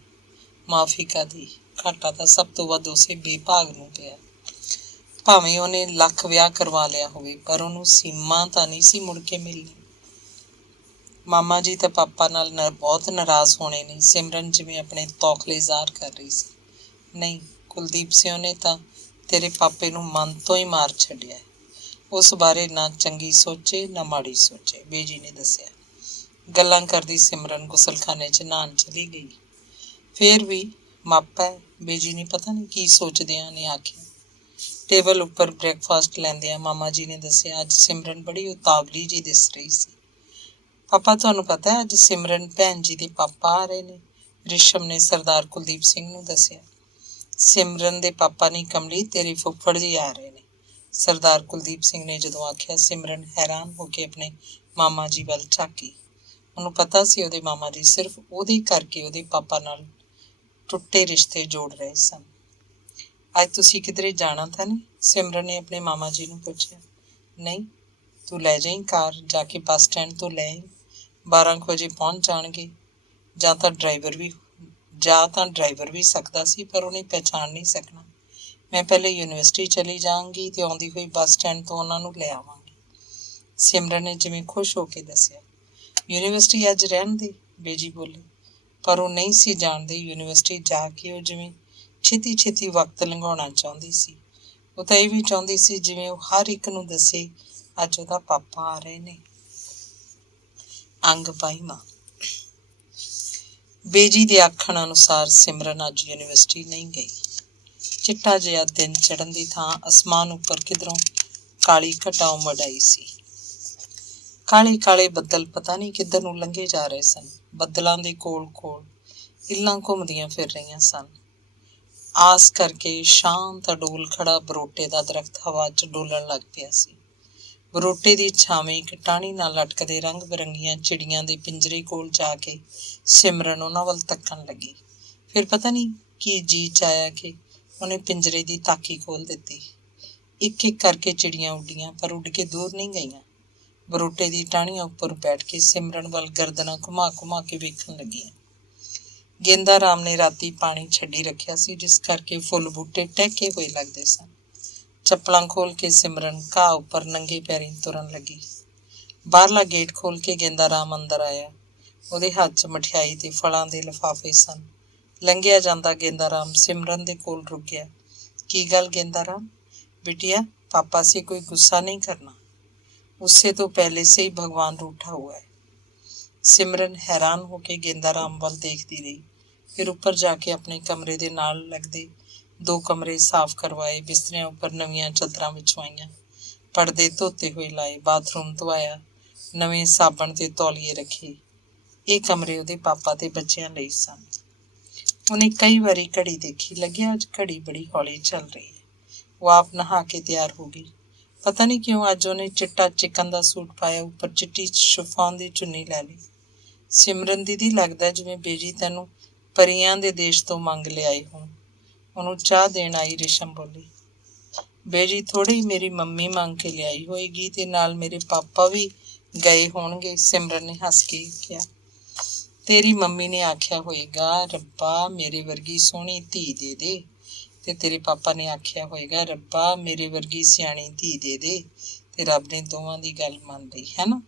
ਮਾਫ਼ੀ ਕਾਹਦੀ? ਘਾਟਾ ਤਾਂ ਸਭ ਤੋਂ ਵੱਧ ਉਸੇ ਬੇਭਾਗ ਨੂੰ ਪਿਆ। ਭਾਵੇਂ ਉਹਨੇ ਲੱਖ ਵਿਆਹ ਕਰਵਾ ਲਿਆ ਹੋਵੇ, ਪਰ ਉਹਨੂੰ ਸੀਮਾ ਤਾਂ ਨਹੀਂ ਸੀ ਮੁੜ ਕੇ ਮਿਲਣੀ। ਮਾਮਾ ਜੀ ਤਾਂ ਪਾਪਾ ਨਾਲ ਬਹੁਤ ਨਾਰਾਜ਼ ਹੋਣੇ ਨੇ। ਸਿਮਰਨ ਜਿਵੇਂ ਆਪਣੇ ਤੌਖਲੇ ਜ਼ਾਹਰ ਕਰ ਰਹੀ ਸੀ। ਨਹੀਂ, ਕੁਲਦੀਪ ਸਿੰਘ ਨੇ ਤਾਂ ਤੇਰੇ ਪਾਪੇ ਨੂੰ ਮਨ ਤੋਂ ਹੀ ਮਾਰ ਛੱਡਿਆ। ਉਸ ਬਾਰੇ ਨਾ ਚੰਗੀ ਸੋਚੇ ਨਾ ਮਾੜੀ ਸੋਚੇ, ਬੇਜੀ ਨੇ ਦੱਸਿਆ। ਗੱਲਾਂ ਕਰਦੀ ਸਿਮਰਨ ਗੁਸਲਖਾਨੇ 'ਚ ਨਹਾਉਣ ਚਲੀ ਗਈ। ਫੇਰ ਵੀ ਮਾਪਾ ਹੈ, ਬੇਜੀ ਨੇ ਪਤਾ ਨਹੀਂ ਕੀ ਸੋਚਦਿਆਂ ਨੇ ਆਖਿਆ। ਟੇਬਲ ਉੱਪਰ ਬ੍ਰੇਕਫਾਸਟ ਲੈਂਦਿਆਂ ਮਾਮਾ ਜੀ ਨੇ ਦੱਸਿਆ, ਅੱਜ ਸਿਮਰਨ ਬੜੀ ਉਤਾਵਲੀ ਜਿਹੀ ਦਿਸ ਰਹੀ ਸੀ। ਪਾਪਾ, ਤੁਹਾਨੂੰ ਪਤਾ ਅੱਜ ਸਿਮਰਨ ਭੈਣ ਜੀ ਦੇ ਪਾਪਾ ਆ ਰਹੇ ਨੇ? ਰਿਸ਼ਮ ਨੇ ਸਰਦਾਰ ਕੁਲਦੀਪ ਸਿੰਘ ਨੂੰ ਦੱਸਿਆ। ਸਿਮਰਨ ਦੇ ਪਾਪਾ ਨਹੀਂ ਕਮਲੀ, ਤੇਰੇ ਫੁੱਫੜ ਜੀ ਆ ਰਹੇ ਨੇ, ਸਰਦਾਰ ਕੁਲਦੀਪ ਸਿੰਘ ਨੇ ਜਦੋਂ ਆਖਿਆ। ਸਿਮਰਨ ਹੈਰਾਨ ਹੋ ਕੇ ਆਪਣੇ ਮਾਮਾ ਜੀ ਵੱਲ ਝਾਕੀ। ਉਹਨੂੰ ਪਤਾ ਸੀ ਉਹਦੇ ਮਾਮਾ ਜੀ ਸਿਰਫ ਉਹਦੇ ਕਰਕੇ ਉਹਦੇ ਪਾਪਾ ਨਾਲ ਟੁੱਟੇ ਰਿਸ਼ਤੇ ਜੋੜ ਰਹੇ ਸਨ। ਅੱਜ ਤੁਸੀਂ ਕਿਧਰੇ ਜਾਣਾ ਤਾਂ ਨਹੀਂ? ਸਿਮਰਨ ਨੇ ਆਪਣੇ ਮਾਮਾ ਜੀ ਨੂੰ ਪੁੱਛਿਆ। ਨਹੀਂ, ਤੂੰ ਲੈ ਜਾਈਂ ਕਾਰ, ਜਾ ਕੇ ਬੱਸ ਸਟੈਂਡ ਤੋਂ ਲੈ ਆਈ। 12 ਵਜੇ ਪਹੁੰਚ ਜਾਣਗੇ। ਜਾਂ ਤਾਂ ਡਰਾਈਵਰ ਵੀ ਸਕਦਾ ਸੀ, ਪਰ ਉਹਨੇ ਪਹਿਚਾਣ ਨਹੀਂ ਸਕਣਾ। ਮੈਂ ਪਹਿਲੇ ਯੂਨੀਵਰਸਿਟੀ ਚਲੀ ਜਾਵਾਂਗੀ ਤੇ ਆਉਂਦੀ ਹੋਈ ਬੱਸ ਸਟੈਂਡ ਤੋਂ ਉਹਨਾਂ ਨੂੰ ਲੈ ਆਵਾਂਗੀ, ਸਿਮਰਨ ਨੇ ਜਿਵੇਂ ਖੁਸ਼ ਹੋ ਕੇ ਦੱਸਿਆ। ਯੂਨੀਵਰਸਿਟੀ ਅੱਜ ਰਹਿਣ ਦੇ, ਬੇਜੀ ਬੋਲੀ। ਪਰ ਉਹ ਨਹੀਂ ਸੀ ਜਾਣਦੇ ਯੂਨੀਵਰਸਿਟੀ ਜਾ ਕੇ ਉਹ ਜਿਵੇਂ ਛੇਤੀ ਛੇਤੀ ਵਕਤ ਲੰਘਾਉਣਾ ਚਾਹੁੰਦੀ ਸੀ। ਉਹ ਤਾਂ ਇਹ ਵੀ ਚਾਹੁੰਦੀ ਸੀ ਜਿਵੇਂ ਉਹ ਹਰ ਇੱਕ ਨੂੰ ਦੱਸੇ ਅੱਜ ਉਹਦਾ ਪਾਪਾ ਆ ਰਹੇ ਨੇ। ਅੰਗ 22ਵਾਂ। ਬੇਜੀ ਦੇ ਆਖਣ ਅਨੁਸਾਰ ਸਿਮਰਨ ਅੱਜ ਯੂਨੀਵਰਸਿਟੀ ਨਹੀਂ ਗਈ। ਚਿੱਟਾ ਜਿਹਾ ਦਿਨ ਚੜ੍ਹਨ ਦੀ ਥਾਂ ਅਸਮਾਨ ਉੱਪਰ ਕਿਧਰੋਂ ਕਾਲੀ ਘਟਾ ਉਮੜ ਆਈ ਸੀ। ਕਾਲੇ ਕਾਲੇ ਬੱਦਲ ਪਤਾ ਨਹੀਂ ਕਿੱਧਰ ਨੂੰ ਲੰਘੇ ਜਾ ਰਹੇ ਸਨ। ਬੱਦਲਾਂ ਦੇ ਕੋਲ ਕੋਲ ਇੱਲਾਂ ਘੁੰਮਦੀਆਂ ਫਿਰ ਰਹੀਆਂ ਸਨ। ਆਸ ਕਰਕੇ ਸ਼ਾਂਤ ਅਡੋਲ ਖੜਾ ਬਰੋਟੇ ਦਾ ਦਰਖਤ ਹਵਾ 'ਚ ਡੋਲਣ ਲੱਗ ਪਿਆ ਸੀ। ਬਰੋਟੇ ਦੀ ਛਾਵੇਂ ਇੱਕ ਟਾਹਣੀ ਨਾਲ ਲਟਕਦੇ ਰੰਗ ਬਿਰੰਗੀਆਂ ਚਿੜੀਆਂ ਦੇ ਪਿੰਜਰੇ ਕੋਲ ਜਾ ਕੇ ਸਿਮਰਨ ਉਹਨਾਂ ਵੱਲ ਤੱਕਣ ਲੱਗੀ। ਫਿਰ ਪਤਾ ਨਹੀਂ ਕੀ ਜੀ 'ਚ ਆਇਆ ਕਿ ਉਹਨੇ ਪਿੰਜਰੇ ਦੀ ਤਾਕੀ ਖੋਲ੍ਹ ਦਿੱਤੀ। ਇੱਕ ਇੱਕ ਕਰਕੇ ਚਿੜੀਆਂ ਉੱਡੀਆਂ, ਪਰ ਉੱਡ ਕੇ ਦੂਰ ਨਹੀਂ ਗਈਆਂ। ਬਰੋਟੇ ਦੀ ਟਾਹਣੀਆਂ ਉੱਪਰ ਬੈਠ ਕੇ ਸਿਮਰਨ ਵੱਲ ਗਰਦਨਾਂ ਘੁਮਾ ਘੁਮਾ ਕੇ ਵੇਖਣ ਲੱਗੀਆਂ। ਗੇਂਦਾ ਰਾਮ ਨੇ ਰਾਤੀ ਪਾਣੀ ਛੱਡੀ ਰੱਖਿਆ ਸੀ, ਜਿਸ ਕਰਕੇ ਫੁੱਲ ਬੂਟੇ ਟਹਿਕੇ ਹੋਏ ਲੱਗਦੇ ਸਨ। ਚੱਪਲਾਂ ਖੋਲ ਕੇ ਸਿਮਰਨ ਘਾਹ ਉੱਪਰ ਨੰਗੇ ਪੈਰੀਂ ਤੁਰਨ ਲੱਗੀ। ਬਾਹਰਲਾ ਗੇਟ ਖੋਲ ਕੇ ਗੇਂਦਾ ਰਾਮ ਅੰਦਰ ਆਇਆ। ਉਹਦੇ ਹੱਥ 'ਚ ਮਠਿਆਈ ਤੇ ਫਲਾਂ ਦੇ ਲਿਫਾਫੇ ਸਨ। ਲੰਘਿਆ ਜਾਂਦਾ ਗੇਂਦਾ ਰਾਮ ਸਿਮਰਨ ਦੇ ਕੋਲ ਰੁਕ ਗਿਆ। ਕੀ ਗੱਲ ਗੇਂਦਾ ਰਾਮ? ਬਿਟਿਆ, पापा से कोई गुस्सा नहीं करना, उससे तो पहले से ही भगवान रूठा हुआ है। सिमरन हैरान होके गेंदा राम वाल देखती रही। फिर ऊपर जाके अपने कमरे दे नाल लगदे 2 कमरे साफ करवाए, बिस्तरियां उपर नवीं चादरां विछवाईयां, ਪਰਦੇ ਧੋਤੇ ਹੋਏ ਲਾਏ, ਬਾਥਰੂਮ ਧਵਾਇਆ, ਨਵੇਂ ਸਾਬਣ ਤੇ ਤੌਲੀਏ ਰੱਖੇ। ਇਹ ਕਮਰੇ ਉਹਦੇ ਪਾਪਾ ਤੇ ਬੱਚਿਆਂ ਲਈ ਸਨ। ਉਹਨੇ ਕਈ ਵਾਰੀ ਘੜੀ ਦੇਖੀ, ਲੱਗਿਆ ਅੱਜ ਘੜੀ ਬੜੀ ਹੌਲੀ ਚੱਲ ਰਹੀ ਹੈ। ਉਹ ਆਪ ਨਹਾ ਕੇ ਤਿਆਰ ਹੋ ਗਈ। ਪਤਾ ਨਹੀਂ ਕਿਉਂ ਅੱਜ ਉਹਨੇ ਚਿੱਟਾ ਚਿਕਨ ਦਾ ਸੂਟ ਪਾਇਆ, ਉੱਪਰ ਚਿੱਟੀ ਸ਼ਿਫੋਨ ਦੀ ਚੁੰਨੀ ਲੈ ਲਈ। ਸਿਮਰਨ ਦੀਦੀ, ਲੱਗਦਾ ਜਿਵੇਂ ਬੇਜੀ ਤੈਨੂੰ ਪਰੀਆਂ ਦੇ ਦੇਸ਼ ਤੋਂ ਮੰਗ ਲਿਆਏ ਹੋਣ। ਉਹਨੂੰ ਚਾਹ ਦੇਣ ਆਈ ਰੇਸ਼ਮ ਬੋਲੀ। ਬੇਜੀ ਥੋੜ੍ਹੀ ਮੇਰੀ ਮੰਮੀ ਮੰਗ ਕੇ ਲਿਆਈ ਹੋਏਗੀ ਤੇ ਨਾਲ ਮੇਰੇ ਪਾਪਾ ਵੀ ਗਏ ਹੋਣਗੇ, ਸਿਮਰਨ ਨੇ ਹੱਸ ਕੇ ਕਿਹਾ। ਤੇਰੀ ਮੰਮੀ ਨੇ ਆਖਿਆ ਹੋਏਗਾ, ਰੱਬਾ ਮੇਰੇ ਵਰਗੀ ਸੋਹਣੀ ਧੀ ਦੇ ਦੇ, ਤੇ ਤੇਰੇ ਪਾਪਾ ਨੇ ਆਖਿਆ ਹੋਏਗਾ, ਰੱਬਾ ਮੇਰੇ ਵਰਗੀ ਸਿਆਣੀ ਧੀ ਦੇ ਦੇ, ਤੇ ਰੱਬ ਨੇ ਦੋਵਾਂ ਦੀ ਗੱਲ ਮੰਨ ਲਈ ਹੈ ਨਾ।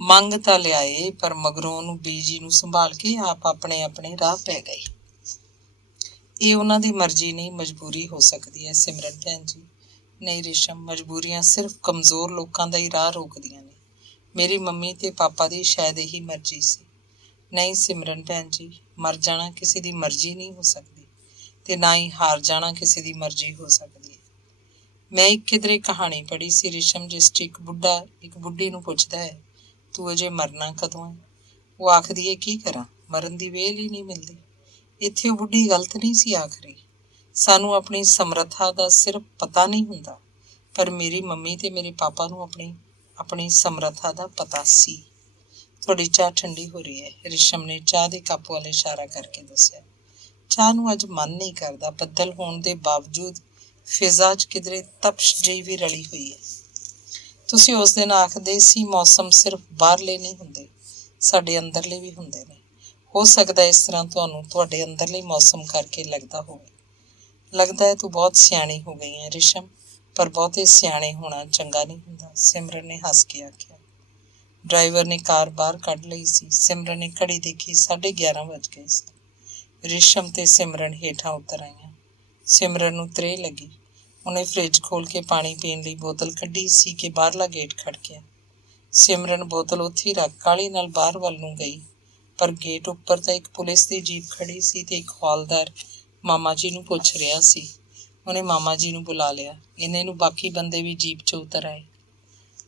ਮੰਗ ਤਾਂ ਲਿਆਏ, ਪਰ ਮਗਰੋਂ ਉਹਨੂੰ ਬੀਜੀ ਨੂੰ ਸੰਭਾਲ ਕੇ ਆਪ ਆਪਣੇ ਆਪਣੇ ਰਾਹ ਪੈ ਗਏ। ਇਹ ਉਹਨਾਂ ਦੀ ਮਰਜ਼ੀ ਨਹੀਂ, ਮਜਬੂਰੀ ਹੋ ਸਕਦੀ ਹੈ ਸਿਮਰਨ ਭੈਣ ਜੀ। ਨਹੀਂ ਰੇਸ਼ਮ, ਮਜਬੂਰੀਆਂ ਸਿਰਫ ਕਮਜ਼ੋਰ ਲੋਕਾਂ ਦਾ ਹੀ ਰਾਹ ਰੋਕਦੀਆਂ ਨੇ। ਮੇਰੀ ਮੰਮੀ ਤੇ ਪਾਪਾ ਦੀ ਸ਼ਾਇਦ ਇਹੀ ਮਰਜ਼ੀ ਸੀ। ਨਹੀਂ ਸਿਮਰਨ ਭੈਣ ਜੀ, ਮਰ ਜਾਣਾ ਕਿਸੇ ਦੀ ਮਰਜ਼ੀ ਨਹੀਂ ਹੋ ਸਕਦੀ, ਤੇ ਨਾ ਹੀ ਹਾਰ ਜਾਣਾ ਕਿਸੇ ਦੀ ਮਰਜ਼ੀ ਹੋ ਸਕਦੀ ਹੈ। ਮੈਂ ਇੱਕ ਕਿਧਰੇ ਕਹਾਣੀ ਪੜ੍ਹੀ ਸੀ ਰੇਸ਼ਮ, ਜਿਸ 'ਚ ਇੱਕ ਬੁੱਢਾ ਇੱਕ ਬੁੱਢੀ ਨੂੰ ਪੁੱਛਦਾ ਹੈ, ਤੂੰ ਅਜੇ ਮਰਨਾ ਕਦੋਂ ਹੈ? ਉਹ ਆਖਦੀ ਹੈ, ਕੀ ਕਰਾਂ, ਮਰਨ ਦੀ ਵੇਲ ਹੀ ਨਹੀਂ ਮਿਲਦੀ। ਇੱਥੇ ਉਹ ਬੁੱਢੀ ਗਲਤ ਨਹੀਂ ਸੀ ਆਖ ਰਹੀ। ਸਾਨੂੰ ਆਪਣੀ ਸਮਰੱਥਾ ਦਾ ਸਿਰਫ ਪਤਾ ਨਹੀਂ ਹੁੰਦਾ, ਪਰ ਮੇਰੀ ਮੰਮੀ ਤੇ ਮੇਰੇ ਪਾਪਾ ਨੂੰ ਆਪਣੀ ਸਮਰੱਥਾ ਦਾ ਪਤਾ ਸੀ। ਤੁਹਾਡੀ ਚਾਹ ਠੰਡੀ ਹੋ ਰਹੀ ਹੈ, ਰੇਸ਼ਮ ਨੇ ਚਾਹ ਦੇ ਕੱਪ ਵੱਲ ਇਸ਼ਾਰਾ ਕਰਕੇ ਦੱਸਿਆ। ਚਾਹ ਨੂੰ ਅੱਜ ਮਨ ਨਹੀਂ ਕਰਦਾ। ਬੱਦਲ ਹੋਣ ਦੇ ਬਾਵਜੂਦ ਫਿਜ਼ਾ 'ਚ ਕਿਧਰੇ ਤਪਸ਼ ਜਿਹੀ ਵੀ ਰਲੀ ਹੋਈ ਹੈ। ਤੁਸੀਂ ਉਸ ਦਿਨ ਆਖਦੇ ਸੀ, ਮੌਸਮ ਸਿਰਫ ਬਾਹਰਲੇ ਨਹੀਂ ਹੁੰਦੇ, ਸਾਡੇ ਅੰਦਰਲੇ ਵੀ ਹੁੰਦੇ ਨੇ। ਹੋ ਸਕਦਾ ਇਸ ਤਰ੍ਹਾਂ ਤੁਹਾਨੂੰ ਤੁਹਾਡੇ ਅੰਦਰਲੇ ਮੌਸਮ ਕਰਕੇ ਲੱਗਦਾ ਹੋਵੇ। ਲੱਗਦਾ ਹੈ ਤੂੰ ਬਹੁਤ ਸਿਆਣੀ ਹੋ ਗਈ ਹੈ ਰੇਸ਼ਮ, ਪਰ ਬਹੁਤੇ ਸਿਆਣੇ ਹੋਣਾ ਚੰਗਾ ਨਹੀਂ ਹੁੰਦਾ, ਸਿਮਰਨ ਨੇ ਹੱਸ ਕੇ ਆਖਿਆ। ਡਰਾਈਵਰ ਨੇ ਕਾਰ ਬਾਹਰ ਕੱਢ ਲਈ ਸੀ। ਸਿਮਰਨ ਨੇ ਘੜੀ ਦੇਖੀ, 11:30 ਵੱਜ ਗਏ ਸਨ। ਰੇਸ਼ਮ ਤੇ ਸਿਮਰਨ ਹੇਠਾਂ ਉਤਰ ਆਈਆਂ। ਸਿਮਰਨ ਨੂੰ ਤ੍ਰੇਹ ਲੱਗੀ। ਉਹਨੇ ਫਰਿੱਜ ਖੋਲ੍ਹ ਕੇ ਪਾਣੀ ਪੀਣ ਲਈ ਬੋਤਲ ਕੱਢੀ ਸੀ ਕਿ ਬਾਹਰਲਾ ਗੇਟ ਖੜਕਿਆ। ਸਿਮਰਨ ਬੋਤਲ ਉੱਥੇ ਹੀ ਰੱਖ ਕਾਹਲੀ ਨਾਲ ਬਾਹਰ ਵੱਲ ਨੂੰ ਗਈ, ਪਰ ਗੇਟ ਉੱਪਰ ਤਾਂ ਇੱਕ ਪੁਲਿਸ ਦੀ ਜੀਪ ਖੜੀ ਸੀ ਤੇ ਇੱਕ ਹੌਲਦਾਰ ਮਾਮਾ ਜੀ ਨੂੰ ਪੁੱਛ ਰਿਹਾ ਸੀ। ਉਹਨੇ ਮਾਮਾ ਜੀ ਨੂੰ ਬੁਲਾ ਲਿਆ। ਇੰਨੇ ਨੂੰ ਬਾਕੀ ਬੰਦੇ ਵੀ ਜੀਪ 'ਚ ਉਤਰ ਆਏ।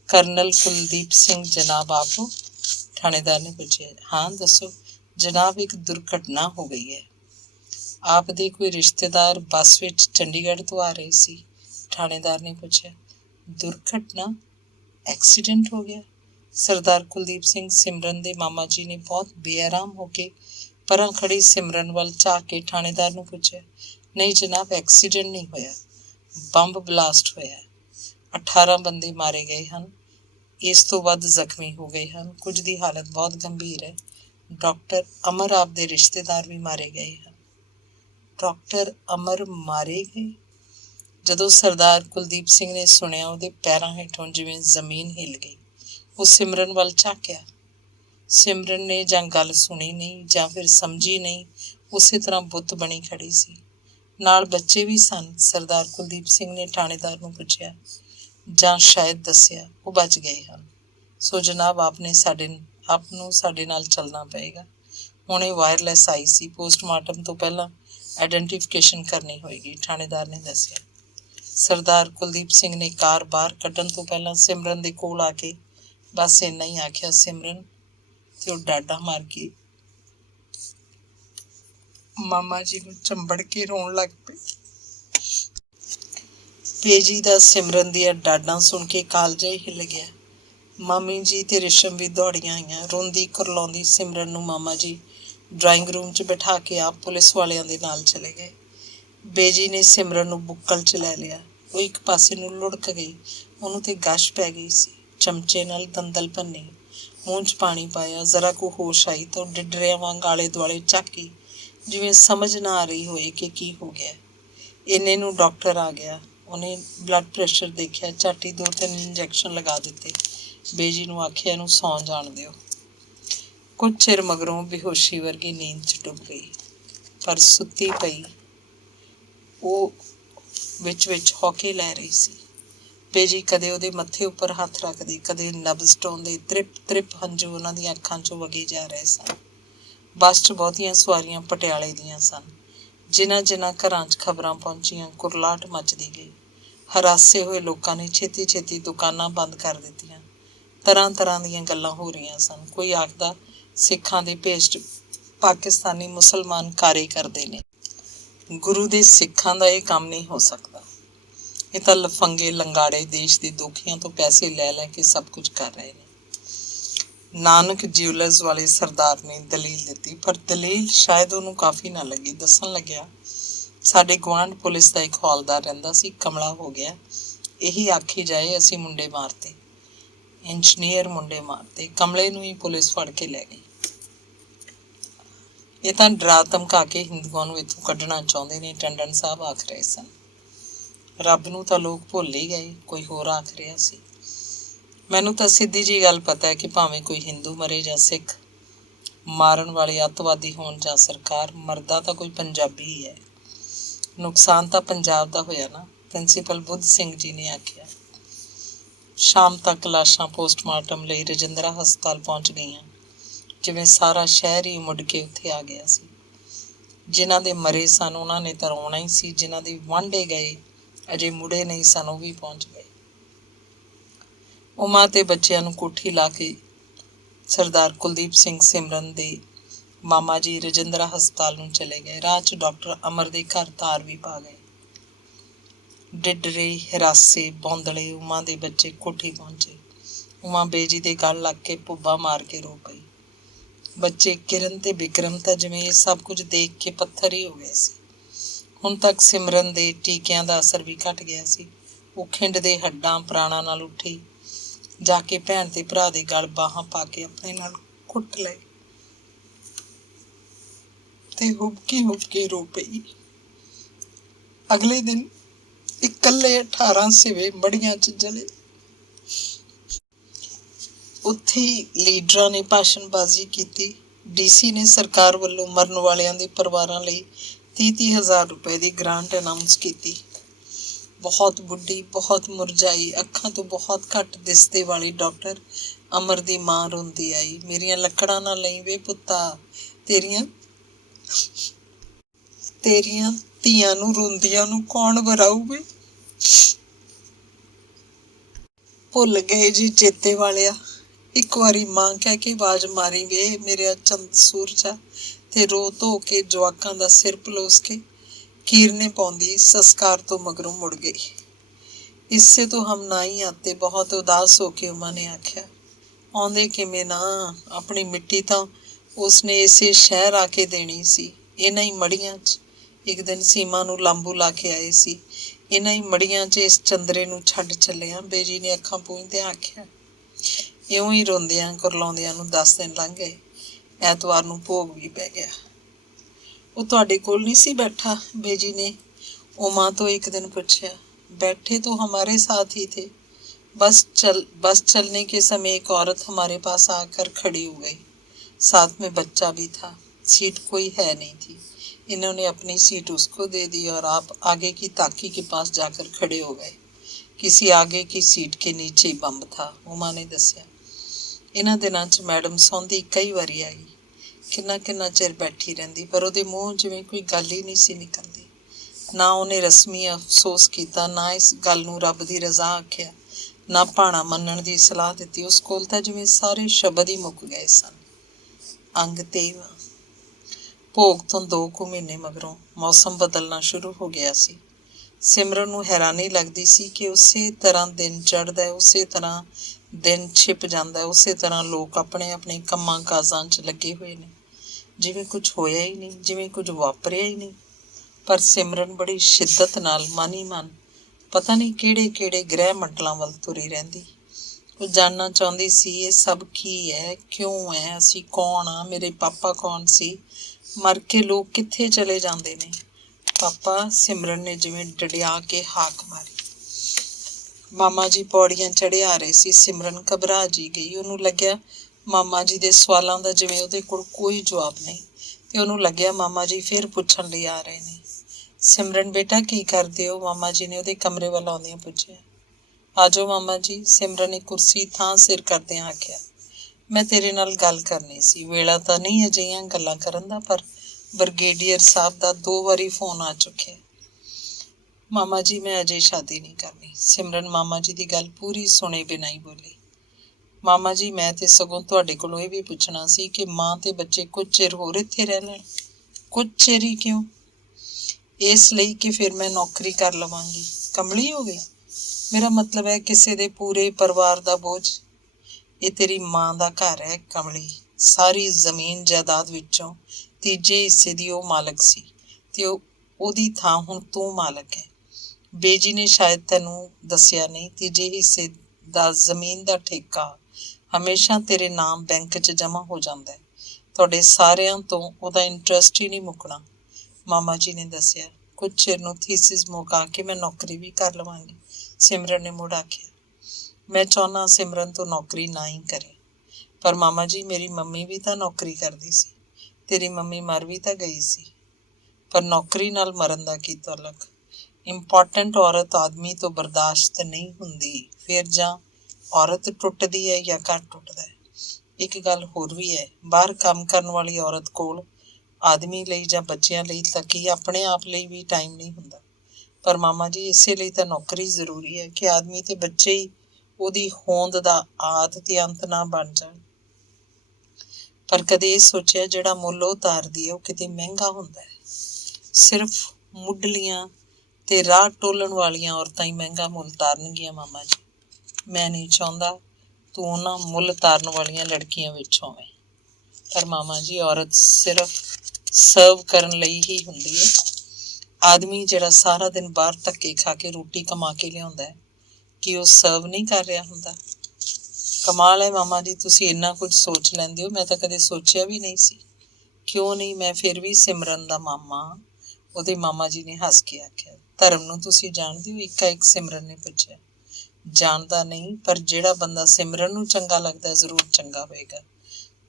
ਕਰਨਲ ਕੁਲਦੀਪ ਸਿੰਘ ਜਨਾਬ ਆਪ ਹੋ? ਥਾਣੇਦਾਰ ਨੇ ਪੁੱਛਿਆ। ਹਾਂ ਦੱਸੋ ਜਨਾਬ, ਇੱਕ ਦੁਰਘਟਨਾ ਹੋ ਗਈ ਹੈ। ਆਪ ਦੇ ਕੋਈ ਰਿਸ਼ਤੇਦਾਰ ਬੱਸ ਵਿੱਚ ਚੰਡੀਗੜ੍ਹ ਤੋਂ ਆ ਰਹੇ ਸੀ, ਥਾਣੇਦਾਰ ਨੇ ਪੁੱਛਿਆ। ਦੁਰਘਟਨਾ? ਐਕਸੀਡੈਂਟ ਹੋ ਗਿਆ? ਸਰਦਾਰ ਕੁਲਦੀਪ ਸਿੰਘ ਸਿਮਰਨ ਦੇ ਮਾਮਾ ਜੀ ਨੇ ਬਹੁਤ ਬੇਆਰਾਮ ਹੋ ਕੇ ਪਰਾਂ ਖੜੀ ਸਿਮਰਨ ਵੱਲ ਝਾਕ ਕੇ ਥਾਣੇਦਾਰ ਨੂੰ ਪੁੱਛਿਆ। ਨਹੀਂ ਜਨਾਬ, ਐਕਸੀਡੈਂਟ ਨਹੀਂ ਹੋਇਆ, ਬੰਬ ਬਲਾਸਟ ਹੋਇਆ। 18 ਬੰਦੇ ਮਾਰੇ ਗਏ ਹਨ, ਇਸ ਤੋਂ ਵੱਧ ਜ਼ਖਮੀ ਹੋ ਗਏ ਹਨ। ਕੁਝ ਦੀ ਹਾਲਤ ਬਹੁਤ ਗੰਭੀਰ ਹੈ। ਡਾਕਟਰ ਅਮਰ ਆਪ ਦੇ ਰਿਸ਼ਤੇਦਾਰ ਵੀ ਮਾਰੇ ਗਏ ਹਨ। ਡਾਕਟਰ ਅਮਰ ਮਾਰੇ ਗਏ? ਜਦੋਂ ਸਰਦਾਰ ਕੁਲਦੀਪ ਸਿੰਘ ਨੇ ਸੁਣਿਆ, ਉਹਦੇ ਪੈਰਾਂ ਹੇਠੋਂ ਜਿਵੇਂ ਜ਼ਮੀਨ ਹਿੱਲ ਗਈ। ਉਹ ਸਿਮਰਨ ਵੱਲ ਝਾਕਿਆ। ਸਿਮਰਨ ਨੇ ਜਾਂ ਗੱਲ ਸੁਣੀ ਨਹੀਂ ਜਾਂ ਫਿਰ ਸਮਝੀ ਨਹੀਂ, ਉਸੇ ਤਰ੍ਹਾਂ ਬੁੱਤ ਬਣੀ ਖੜੀ ਸੀ। ਨਾਲ ਬੱਚੇ ਵੀ ਸਨ। ਸਰਦਾਰ ਕੁਲਦੀਪ ਸਿੰਘ ਨੇ ਥਾਣੇਦਾਰ ਨੂੰ ਪੁੱਛਿਆ, ਜਾਂ ਸ਼ਾਇਦ ਦੱਸਿਆ, ਉਹ ਬਚ ਗਏ ਹਨ। ਸੋ ਜਨਾਬ, ਆਪ ਨੂੰ ਸਾਡੇ ਨਾਲ ਚੱਲਣਾ ਪਏਗਾ। ਹੁਣੇ ਵਾਇਰਲੈਸ ਆਈ ਸੀ, ਪੋਸਟਮਾਰਟਮ ਤੋਂ ਪਹਿਲਾਂ ਆਈਡੈਂਟੀਫਿਕੇਸ਼ਨ ਕਰਨੀ ਹੋਏਗੀ, ਥਾਣੇਦਾਰ ਨੇ ਦੱਸਿਆ। ਸਰਦਾਰ ਕੁਲਦੀਪ ਸਿੰਘ ਨੇ ਕਾਰ ਬਾਹਰ ਕੱਢਣ ਤੋਂ ਪਹਿਲਾਂ ਸਿਮਰਨ ਦੇ ਕੋਲ ਆ ਕੇ ਬਸ ਇੰਨਾ ਹੀ ਆਖਿਆ, ਸਿਮਰਨ, ਤੇ ਉਹ ਡਾਢਾ ਮਾਰ ਕੇ ਮਾਮਾ ਜੀ ਨੂੰ ਚੰਬੜ ਕੇ ਰੋਣ ਲੱਗ ਪਏ। ਬੇਜੀ ਦਾ ਸਿਮਰਨ ਦੀਆਂ ਡਾਢਾਂ ਸੁਣ ਕੇ ਕਾਲਜਾ ਹੀ ਹਿੱਲ ਗਿਆ। ਮਾਮੀ ਜੀ ਤੇ ਰੇਸ਼ਮ ਵੀ ਦੌੜੀਆਂ ਆਈਆਂ। ਰੋਂਦੀ ਕੁਰਲਾਉਂਦੀ ਸਿਮਰਨ ਨੂੰ ਮਾਮਾ ਜੀ ਡਰਾਇੰਗ ਰੂਮ 'ਚ ਬਿਠਾ ਕੇ ਆਪ ਪੁਲਿਸ ਵਾਲਿਆਂ ਦੇ ਨਾਲ ਚਲੇ ਗਏ। ਬੇਜੀ ਨੇ ਸਿਮਰਨ ਨੂੰ ਬੁੱਕਲ 'ਚ ਲੈ ਲਿਆ। ਉਹ ਇੱਕ ਪਾਸੇ ਨੂੰ ਲੁੜਕ ਗਈ। ਉਹਨੂੰ ਤੇ ਗਸ਼ ਪੈ ਗਈ ਸੀ। ਚਮਚੇ ਨਾਲ ਦੰਦਲ ਭੰਨੀ, ਮੂੰਹ 'ਚ ਪਾਣੀ ਪਾਇਆ। ਜ਼ਰਾ ਕੁ ਹੋਸ਼ ਆਈ ਤਾਂ ਉਹ ਡਿਡਰਿਆਂ ਵਾਂਗ ਆਲੇ ਦੁਆਲੇ ਝਾਕੀ, ਜਿਵੇਂ ਸਮਝ ਨਾ ਆ ਰਹੀ ਹੋਏ ਕਿ ਕੀ ਹੋ ਗਿਆ। ਇੰਨੇ ਨੂੰ ਡਾਕਟਰ ਆ ਗਿਆ। ਉਹਨੇ ਬਲੱਡ ਪ੍ਰੈਸ਼ਰ ਦੇਖਿਆ, ਝੱਟ ਹੀ 2-3 ਇੰਜੈਕਸ਼ਨ ਲਗਾ ਦਿੱਤੇ। ਬੇਜੀ ਨੂੰ ਆਖਿਆ, ਇਹਨੂੰ ਸੌਂ ਜਾਣ ਦਿਓ। ਕੁਝ ਚਿਰ ਮਗਰੋਂ ਬੇਹੋਸ਼ੀ ਵਰਗੀ ਨੀਂਦ 'ਚ ਡੁੱਬ ਗਈ, ਪਰ ਸੁੱਤੀ ਪਈ ਉਹ ਵਿੱਚ ਹੌਕੇ ਲੈ ਰਹੀ ਸੀ। ਬੇਜੀ ਕਦੇ ਉਹਦੇ ਮੱਥੇ ਉੱਪਰ ਹੱਥ ਰੱਖਦੀ, ਕਦੇ ਨਬਜ਼ ਟਾਉਂਦੇ। ਤ੍ਰਿਪ ਹੰਝੂ ਉਹਨਾਂ ਦੀਆਂ ਅੱਖਾਂ 'ਚੋਂ ਵਗੇ ਜਾ ਰਹੇ ਸਨ। ਬੱਸ 'ਚ ਬਹੁਤੀਆਂ ਸਵਾਰੀਆਂ ਪਟਿਆਲੇ ਦੀਆਂ ਸਨ। ਜਿਨ੍ਹਾਂ ਘਰਾਂ 'ਚ ਖਬਰਾਂ ਪਹੁੰਚੀਆਂ, ਕੁਰਲਾਹਟ ਮੱਚਦੀ ਗਈ। ਹਰਾਸੇ ਹੋਏ ਲੋਕਾਂ ਨੇ ਛੇਤੀ ਛੇਤੀ ਦੁਕਾਨਾਂ ਬੰਦ ਕਰ ਦਿੱਤੀਆਂ। ਤਰ੍ਹਾਂ ਤਰ੍ਹਾਂ ਦੀਆਂ ਗੱਲਾਂ ਹੋ ਰਹੀਆਂ ਸਨ। ਕੋਈ ਆਖਦਾ ਸਿੱਖਾਂ ਦੇ ਭੇਸ 'ਚ ਪਾਕਿਸਤਾਨੀ ਮੁਸਲਮਾਨ ਕਾਰੇ ਕਰਦੇ ਨੇ। ਗੁਰੂ ਦੇ ਸਿੱਖਾਂ ਦਾ ਇਹ ਕੰਮ ਨਹੀਂ ਹੋ ਸਕਦਾ। ਇਹ ਤਾਂ ਲਫੰਗੇ ਲੰਗਾੜੇ ਦੇਸ਼ ਦੇ ਦੁਖੀਆਂ ਤੋਂ ਪੈਸੇ ਲੈ ਲੈ ਕੇ ਸਭ ਕੁਝ ਕਰ ਰਹੇ ਨੇ। ਨਾਨਕ ਜਿਊਲਰਸ ਵਾਲੇ ਸਰਦਾਰ ਨੇ ਦਲੀਲ ਦਿੱਤੀ, ਪਰ ਦਲੀਲ ਸ਼ਾਇਦ ਉਹਨੂੰ ਕਾਫੀ ਨਾ ਲੱਗੀ। ਦੱਸਣ ਲੱਗਿਆ, ਸਾਡੇ ਗੁਆਂਢ ਪੁਲਿਸ ਦਾ ਇੱਕ ਹੌਲਦਾਰ ਰਹਿੰਦਾ ਸੀ, ਕਮਲਾ ਹੋ ਗਿਆ। ਇਹੀ ਆਖੀ ਜਾਏ ਅਸੀਂ ਮੁੰਡੇ ਮਾਰਤੇ, ਇੰਜੀਨੀਅਰ ਮੁੰਡੇ ਮਾਰਤੇ। ਕਮਲੇ ਨੂੰ ਹੀ ਪੁਲਿਸ ਫੜ ਕੇ ਲੈ ਗਈ। ਇਹ ਤਾਂ ਡਰਾ ਧਮਕਾ ਕੇ ਹਿੰਦੂਆਂ ਨੂੰ ਇੱਥੋਂ ਕੱਢਣਾ ਚਾਹੁੰਦੇ ਨੇ, ਟੰਡਨ ਸਾਹਿਬ ਆਖ ਰਹੇ ਸਨ। ਰੱਬ ਨੂੰ ਤਾਂ ਲੋਕ ਭੁੱਲ ਹੀ ਗਏ, ਕੋਈ ਹੋਰ ਆਖ ਰਿਹਾ ਸੀ। ਮੈਨੂੰ ਤਾਂ ਸਿੱਧੀ ਜਿਹੀ ਗੱਲ ਪਤਾ ਹੈ ਕਿ ਭਾਵੇਂ ਕੋਈ ਹਿੰਦੂ ਮਰੇ ਜਾਂ ਸਿੱਖ, ਮਾਰਨ ਵਾਲੇ ਅੱਤਵਾਦੀ ਹੋਣ ਜਾਂ ਸਰਕਾਰ, ਮਰਦਾ ਤਾਂ ਕੋਈ ਪੰਜਾਬੀ ਹੀ ਹੈ। ਨੁਕਸਾਨ ਤਾਂ ਪੰਜਾਬ ਦਾ ਹੋਇਆ ਨਾ, ਪ੍ਰਿੰਸੀਪਲ ਬੁੱਧ ਸਿੰਘ ਜੀ ਨੇ ਆਖਿਆ। ਸ਼ਾਮ ਤੱਕ ਲਾਸ਼ਾਂ ਪੋਸਟਮਾਰਟਮ ਲਈ ਰਜਿੰਦਰਾ ਹਸਪਤਾਲ ਪਹੁੰਚ ਗਈਆਂ, ਜਿਵੇਂ ਸਾਰਾ ਸ਼ਹਿਰ ਹੀ ਮੁੜ ਕੇ ਉੱਥੇ ਆ ਗਿਆ ਸੀ। ਜਿਨ੍ਹਾਂ ਦੇ ਮਰੇ ਸਨ ਉਹਨਾਂ ਨੇ ਤਾਂ ਰੋਣਾ ਹੀ ਸੀ, ਜਿਨ੍ਹਾਂ ਦੇ ਵਾਂਢੇ ਗਏ ਅਜੇ ਮੁੜੇ ਨਹੀਂ ਸਨ ਉਹ ਵੀ ਪਹੁੰਚ ਗਏ। ਉਮਾ ਤੇ ਬੱਚਿਆਂ ਨੂੰ ਕੋਠੀ ਲਾ ਕੇ ਸਰਦਾਰ ਕੁਲਦੀਪ ਸਿੰਘ ਸਿਮਰਨ ਦੇ ਮਾਮਾ ਜੀ ਰਜਿੰਦਰਾ ਹਸਪਤਾਲ ਨੂੰ ਚਲੇ ਗਏ। ਰਾਹ 'ਚ ਡਾਕਟਰ ਅਮਰ ਦੇ ਘਰ ਤਾਰ ਵੀ ਪਾ ਗਏ। ਡਿਡਰੇ, ਹਿਰਾਸੇ, ਬੌਂਦਲੇ, ਉਮਾ ਦੇ ਬੱਚੇ ਕੋਠੀ ਪਹੁੰਚੇ। ਉਮਾ ਬੇਜੀ ਦੇ ਗਲ ਲੱਗ ਕੇ ਪੁੱਬਾ ਮਾਰ ਕੇ ਰੋ ਪਈ। ਬੱਚੇ ਕਿਰਨ ਤੇ ਵਿਕਰਮ ਤਾਂ ਜਿਵੇਂ ਇਹ ਸਭ ਕੁਝ ਦੇਖ ਕੇ ਪੱਥਰ ਹੀ ਹੋ ਗਏ ਸੀ। ਹੁਣ ਤੱਕ ਸਿਮਰਨ ਦੇ ਟੀਕਿਆਂ ਦਾ ਅਸਰ ਵੀ ਘਟ ਗਿਆ ਸੀ। ਉਹ ਖਿੰਡ ਦੇ ਹੱਡਾਂ ਪ੍ਰਾਣਾਂ ਨਾਲ ਉੱਠੀ, ਜਾ ਕੇ ਭੈਣ ਤੇ ਭਰਾ ਦੇ ਗਲ ਬਾਹਾਂ ਪਾ ਕੇ ਆਪਣੇ ਨਾਲ ਘੁੱਟ ਲਏ ਤੇ ਹੁਬਕੀ ਰੋ ਪਈ। ਅਗਲੇ ਦਿਨ ਇਕੱਲੇ 18 ਸਿਵੇ ਮੜੀਆਂ 'ਚ ਜਲੇ। ਉੱਥੇ ਲੀਡਰਾਂ ਨੇ ਭਾਸ਼ਣਬਾਜ਼ੀ ਕੀਤੀ। ਡੀਸੀ ਨੇ ਸਰਕਾਰ ਵੱਲੋਂ ਮਰਨ ਵਾਲਿਆਂ ਦੇ ਪਰਿਵਾਰਾਂ ਲਈ 30,000 ਰੁਪਏ ਦੀ ਗ੍ਰਾਂਟ ਅਨਾਊਂਸ ਕੀਤੀ। ਬਹੁਤ ਬੁੱਢੀ, ਬਹੁਤ ਮੁਰਝਾਈ, ਅੱਖਾਂ ਤੋਂ ਬਹੁਤ ਘੱਟ ਦਿਸਦੇ ਵਾਲੀ ਡਾਕਟਰ ਅਮਰ ਦੀ ਮਾਂ ਰੋਂਦੀ ਆਈ। ਮੇਰੀਆਂ ਲੱਕੜਾਂ ਨਾ ਲਈ ਵੇ ਪੁੱਤਾ, ਤੇਰੀਆਂ ਧੀਆਂ ਨੂੰ ਰੋਂਦੀਆਂ ਨੂੰ ਕੌਣ ਵਰਾਊ ਵੇ। ਭੁੱਲ ਗਏ ਜੀ ਚੇਤੇ ਵਾਲਿਆ, ਇੱਕ ਵਾਰੀ ਮਾਂ ਕਹਿ ਕੇ ਆਵਾਜ਼ ਮਾਰੀ ਵੇ ਮੇਰਾ ਚੰਦ ਸੂਰਜਾ। ਤੇ ਰੋ ਧੋ ਕੇ ਜਵਾਕਾਂ ਦਾ ਸਿਰ ਪਲੋਸ ਕੇ ਕੀਰਨੇ ਪਾਉਂਦੀ ਸੰਸਕਾਰ ਤੋਂ ਮਗਰੋਂ ਮੁੜ ਗਈ। ਇਸੇ ਤੋਂ ਹਮ ਨਾ ਹੀ ਆਤੇ, ਬਹੁਤ ਉਦਾਸ ਹੋ ਕੇ ਉਮਾ ਨੇ ਆਖਿਆ। ਆਉਂਦੇ ਕਿਵੇਂ ਨਾ, ਆਪਣੀ ਮਿੱਟੀ ਤਾਂ ਉਸਨੇ ਇਸੇ ਸ਼ਹਿਰ ਆ ਕੇ ਦੇਣੀ ਸੀ। ਇਹਨਾਂ ਹੀ ਮੜੀਆਂ 'ਚ ਇੱਕ ਦਿਨ ਸੀਮਾ ਨੂੰ ਲਾਂਬੂ ਲਾ ਕੇ ਆਏ ਸੀ। ਇਹਨਾਂ ਹੀ ਮੜੀਆਂ 'ਚ ਇਸ ਚੰਦਰੇ ਨੂੰ ਛੱਡ ਚੱਲਿਆ। ਬੇਜੀ ਨੇ ਅੱਖਾਂ ਪੂੰਝਦਿਆਂ ਆਖਿਆ। ਇਉਂ ਹੀ ਰੋਂਦਿਆਂ ਕੁਰਲਾਉਂਦਿਆਂ ਨੂੰ 10 ਦਿਨ ਲੰਘ ਗਏ। ਐਤਵਾਰ ਨੂੰ ਭੋਗ ਵੀ ਪੈ ਗਿਆ। ਉਹ ਤੁਹਾਡੇ ਕੋਲ ਨਹੀਂ ਸੀ ਬੈਠਾ? ਬੇਜੀ ਨੇ ਉਮਾ ਤੋਂ ਇੱਕ ਦਿਨ ਪੁੱਛਿਆ। बैठे तो हमारे साथ ही थे, बस चलने के समय एक औरत हमारे पास आकर खड़ी हो गई। साथ में बच्चा भी था। सीट कोई है नहीं थी। इन्होंने अपनी सीट उसको दे दी और आप आगे की ताकी के पास जाकर खड़े हो गए। किसी आगे की सीट के नीचे ही बंब था, उमा ने दसिया। इन्हां दिनां 'ਚ मैडम सौंधी कई वारी आई। किन्ना चिर बैठी रहिंदी, पर ਉਹਦੇ ਮੂੰਹ ਜਿਵੇਂ ਕੋਈ ਗੱਲ ਹੀ ਨਹੀਂ ਸੀ ਨਿਕਲਦੀ। ਨਾ ਉਹਨੇ ਰਸਮੀ ਅਫਸੋਸ ਕੀਤਾ, ਨਾ ਇਸ ਗੱਲ ਨੂੰ ਰੱਬ ਦੀ ਰਜ਼ਾ ਆਖਿਆ, ਨਾ ਭਾਣਾ ਮੰਨਣ ਦੀ ਸਲਾਹ ਦਿੱਤੀ। ਉਸ ਕੋਲ ਤਾਂ ਜਿਵੇਂ ਸਾਰੇ ਸ਼ਬਦ ਹੀ ਮੁੱਕ ਗਏ ਸਨ। ਅੰਗ 23ਵਾਂ। ਭੋਗ ਤੋਂ 2 ਕੁ ਮਹੀਨੇ ਮਗਰੋਂ ਮੌਸਮ ਬਦਲਣਾ ਸ਼ੁਰੂ ਹੋ ਗਿਆ ਸੀ। ਸਿਮਰਨ ਨੂੰ ਹੈਰਾਨੀ ਲੱਗਦੀ ਸੀ ਕਿ ਉਸੇ ਤਰ੍ਹਾਂ ਦਿਨ ਚੜ੍ਹਦਾ, ਉਸੇ ਤਰ੍ਹਾਂ ਦਿਨ ਛਿਪ ਜਾਂਦਾ, ਉਸੇ ਤਰ੍ਹਾਂ ਲੋਕ ਆਪਣੇ ਆਪਣੇ ਕੰਮਾਂ ਕਾਜਾਂ 'ਚ ਲੱਗੇ ਹੋਏ ਨੇ, ਜਿਵੇਂ ਕੁਝ ਹੋਇਆ ਹੀ ਨਹੀਂ, ਜਿਵੇਂ ਕੁਝ ਵਾਪਰਿਆ ਹੀ ਨਹੀਂ। ਪਰ ਸਿਮਰਨ ਬੜੀ ਸ਼ਿੱਦਤ ਨਾਲ ਮਨ ਹੀ ਮਨ ਪਤਾ ਨਹੀਂ ਕਿਹੜੇ ਕਿਹੜੇ ਗ੍ਰਹਿ ਮੰਡਲਾਂ ਵੱਲ ਤੁਰੀ ਰਹਿੰਦੀ। ਉਹ ਜਾਣਨਾ ਚਾਹੁੰਦੀ ਸੀ ਇਹ ਸਭ ਕੀ ਹੈ, ਕਿਉਂ ਹੈ, ਅਸੀਂ ਕੌਣ ਆ, ਮੇਰੇ ਪਾਪਾ ਕੌਣ ਸੀ, ਮਰ ਕੇ ਲੋਕ ਕਿੱਥੇ ਚਲੇ ਜਾਂਦੇ ਨੇ। ਪਾਪਾ, ਸਿਮਰਨ ਨੇ ਜਿਵੇਂ ਡੜਿਆ ਕੇ ਹਾਕ ਮਾਰੀ। ਮਾਮਾ ਜੀ ਪੌੜੀਆਂ ਚੜ੍ਹੇ ਆ ਰਹੇ ਸੀ। ਸਿਮਰਨ ਘਬਰਾ ਜੀ ਗਈ। ਉਹਨੂੰ ਲੱਗਿਆ ਮਾਮਾ ਜੀ ਦੇ ਸਵਾਲਾਂ ਦਾ ਜਿਵੇਂ ਉਹਦੇ ਕੋਲ ਕੋਈ ਜਵਾਬ ਨਹੀਂ, ਤੇ ਉਹਨੂੰ ਲੱਗਿਆ ਮਾਮਾ ਜੀ ਫਿਰ ਪੁੱਛਣ ਲਈ ਆ ਰਹੇ ਨੇ। ਸਿਮਰਨ ਬੇਟਾ ਕੀ ਕਰਦੇ ਹੋ? ਮਾਮਾ ਜੀ ਨੇ ਉਹਦੇ ਕਮਰੇ ਵੱਲ ਆਉਂਦਿਆਂ ਪੁੱਛਿਆ। ਆ ਜਾਓ ਮਾਮਾ ਜੀ, ਸਿਮਰਨ ਨੇ ਕੁਰਸੀ ਥਾਂ ਸਿਰ ਕਰਦਿਆਂ ਆਖਿਆ। ਮੈਂ ਤੇਰੇ ਨਾਲ ਗੱਲ ਕਰਨੀ ਸੀ। ਵੇਲਾ ਤਾਂ ਨਹੀਂ ਅਜਿਹੀਆਂ ਗੱਲਾਂ ਕਰਨ ਦਾ, ਪਰ ਬ੍ਰਿਗੇਡੀਅਰ ਸਾਹਿਬ ਦਾ 2 ਵਾਰੀ ਫੋਨ ਆ ਚੁੱਕਿਆ। ਮਾਮਾ ਜੀ ਮੈਂ ਅਜੇ ਸ਼ਾਦੀ ਨਹੀਂ ਕਰਨੀ। ਸਿਮਰਨ ਮਾਮਾ ਜੀ ਦੀ ਗੱਲ ਪੂਰੀ ਸੁਣੇ ਬਿਨਾਂ ਹੀ ਬੋਲੀ। ਮਾਮਾ ਜੀ ਮੈਂ ਤੇ ਸਗੋਂ ਤੁਹਾਡੇ ਕੋਲੋਂ ਇਹ ਵੀ ਪੁੱਛਣਾ ਸੀ ਕਿ ਮਾਂ ਤੇ ਬੱਚੇ ਕੁਝ ਚਿਰ ਹੋਰ ਇੱਥੇ ਰਹਿ ਲੈਣ। ਕੁਝ ਚਿਰ ਹੀ ਕਿਉਂ? ਇਸ ਲਈ ਕਿ ਫਿਰ ਮੈਂ ਨੌਕਰੀ ਕਰ ਲਵਾਂਗੀ। ਕਮਲੀ ਹੋ ਗਈ? ਮੇਰਾ ਮਤਲਬ ਹੈ ਕਿਸੇ ਦੇ ਪੂਰੇ ਪਰਿਵਾਰ ਦਾ ਬੋਝ। ਇਹ ਤੇਰੀ ਮਾਂ ਦਾ ਘਰ ਹੈ ਕਮਲੀ। ਸਾਰੀ ਜ਼ਮੀਨ ਜਾਇਦਾਦ ਵਿੱਚੋਂ ਤੀਜੇ ਹਿੱਸੇ ਦੀ ਉਹ ਮਾਲਕ ਸੀ ਤੇ ਉਹਦੀ ਥਾਂ ਹੁਣ ਤੂੰ ਮਾਲਕ ਹੈ। ਬੇਜੀ ਨੇ ਸ਼ਾਇਦ ਤੈਨੂੰ ਦੱਸਿਆ ਨਹੀਂ, ਤੀਜੇ ਹਿੱਸੇ ਦਾ ਜ਼ਮੀਨ ਦਾ ਠੇਕਾ ਹਮੇਸ਼ਾ ਤੇਰੇ ਨਾਮ ਬੈਂਕ 'ਚ ਜਮ੍ਹਾਂ ਹੋ ਜਾਂਦਾ ਹੈ। ਤੁਹਾਡੇ ਸਾਰਿਆਂ ਤੋਂ ਉਹਦਾ ਇੰਟਰਸਟ ਹੀ ਨਹੀਂ ਮੁੱਕਣਾ। ਮਾਮਾ ਜੀ ਨੇ ਦੱਸਿਆ। ਕੁਝ ਚਿਰ ਨੂੰ ਥੀਸਿਸ ਮੁਕਾ ਕੇ ਮੈਂ ਨੌਕਰੀ ਵੀ ਕਰ ਲਵਾਂਗੀ। ਸਿਮਰਨ ਨੇ ਮੁੜ ਆਖਿਆ। ਮੈਂ ਚਾਹੁੰਦਾ ਸਿਮਰਨ ਤੋਂ ਨੌਕਰੀ ਨਾ ਹੀ ਕਰੇ। ਪਰ ਮਾਮਾ ਜੀ ਮੇਰੀ ਮੰਮੀ ਵੀ ਤਾਂ ਨੌਕਰੀ ਕਰਦੀ ਸੀ। ਤੇਰੀ ਮੰਮੀ ਮਰ ਵੀ ਤਾਂ ਗਈ ਸੀ। ਪਰ ਨੌਕਰੀ ਨਾਲ ਮਰਨ ਦਾ ਕੀ ਤਾਲੁਕ? ਇੰਪੋਰਟੈਂਟ ਔਰਤ ਆਦਮੀ ਤੋਂ ਬਰਦਾਸ਼ਤ ਨਹੀਂ ਹੁੰਦੀ। ਫਿਰ ਜਾਂ ਔਰਤ ਟੁੱਟਦੀ ਹੈ ਜਾਂ ਘਰ ਟੁੱਟਦਾ ਹੈ। ਇੱਕ ਗੱਲ ਹੋਰ ਵੀ ਹੈ, ਬਾਹਰ ਕੰਮ ਕਰਨ ਵਾਲੀ ਔਰਤ ਕੋਲ ਆਦਮੀ ਲਈ ਜਾਂ ਬੱਚਿਆਂ ਲਈ ਤਾਂ ਕੀ ਆਪਣੇ ਆਪ ਲਈ ਵੀ ਟਾਈਮ ਨਹੀਂ ਹੁੰਦਾ। ਪਰ ਮਾਮਾ ਜੀ ਇਸੇ ਲਈ ਤਾਂ ਨੌਕਰੀ ਜ਼ਰੂਰੀ ਹੈ ਕਿ ਆਦਮੀ ਤੇ ਬੱਚੇ ਹੀ ਉਹਦੀ ਹੋਂਦ ਦਾ ਆਦ ਤੇ ਅੰਤ ਨਾ ਬਣ ਜਾਣ। ਪਰ ਕਦੇ ਇਹ ਸੋਚਿਆ ਜਿਹੜਾ ਮੁੱਲ ਉਹ ਉਤਾਰਦੀ ਹੈ ਉਹ ਕਿਤੇ ਮਹਿੰਗਾ ਹੁੰਦਾ ਹੈ। ਸਿਰਫ ਮੁੱਢਲੀਆਂ ਤੇ ਰਾਹ ਟੋਲਣ ਵਾਲੀਆਂ ਔਰਤਾਂ ਹੀ ਮਹਿੰਗਾ ਮੁੱਲ ਤਾਰਨਗੀਆਂ। ਮਾਮਾ ਜੀ ਮੈਂ ਨਹੀਂ ਚਾਹੁੰਦਾ ਤੂੰ ਉਹਨਾਂ ਮੁੱਲ ਤਾਰਨ ਵਾਲੀਆਂ ਲੜਕੀਆਂ ਵਿੱਚ ਹੋਵੇਂ। ਪਰ ਮਾਮਾ ਜੀ ਔਰਤ ਸਿਰਫ ਸਰਵ ਕਰਨ ਲਈ ਹੀ ਹੁੰਦੀ ਹੈ। ਆਦਮੀ ਜਿਹੜਾ ਸਾਰਾ ਦਿਨ ਬਾਹਰ ਧੱਕੇ ਖਾ ਕੇ ਰੋਟੀ ਕਮਾ ਕੇ ਲਿਆਉਂਦਾ ਹੈ, ਕਿ ਉਹ ਸਰਵ ਨਹੀਂ ਕਰ ਰਿਹਾ ਹੁੰਦਾ? ਕਮਾਲ ਹੈ ਮਾਮਾ ਜੀ, ਤੁਸੀਂ ਇੰਨਾ ਕੁਝ ਸੋਚ ਲੈਂਦੇ ਹੋ। ਮੈਂ ਤਾਂ ਕਦੇ ਸੋਚਿਆ ਵੀ ਨਹੀਂ ਸੀ। ਕਿਉਂ ਨਹੀਂ? ਮੈਂ ਫਿਰ ਵੀ ਸਿਮਰਨ ਦਾ ਮਾਮਾ। ਉਹਦੇ ਮਾਮਾ ਜੀ ਨੇ ਹੱਸ ਕੇ ਆਖਿਆ। ਧਰਮ ਨੂੰ ਤੁਸੀਂ ਜਾਣਦੇ ਹੋ? ਇੱਕ ਸਿਮਰਨ ਨੇ ਪੁੱਛਿਆ। ਜਾਣਦਾ ਨਹੀਂ, ਪਰ ਜਿਹੜਾ ਬੰਦਾ ਸਿਮਰਨ ਨੂੰ ਚੰਗਾ ਲੱਗਦਾ ਜ਼ਰੂਰ ਚੰਗਾ ਹੋਏਗਾ।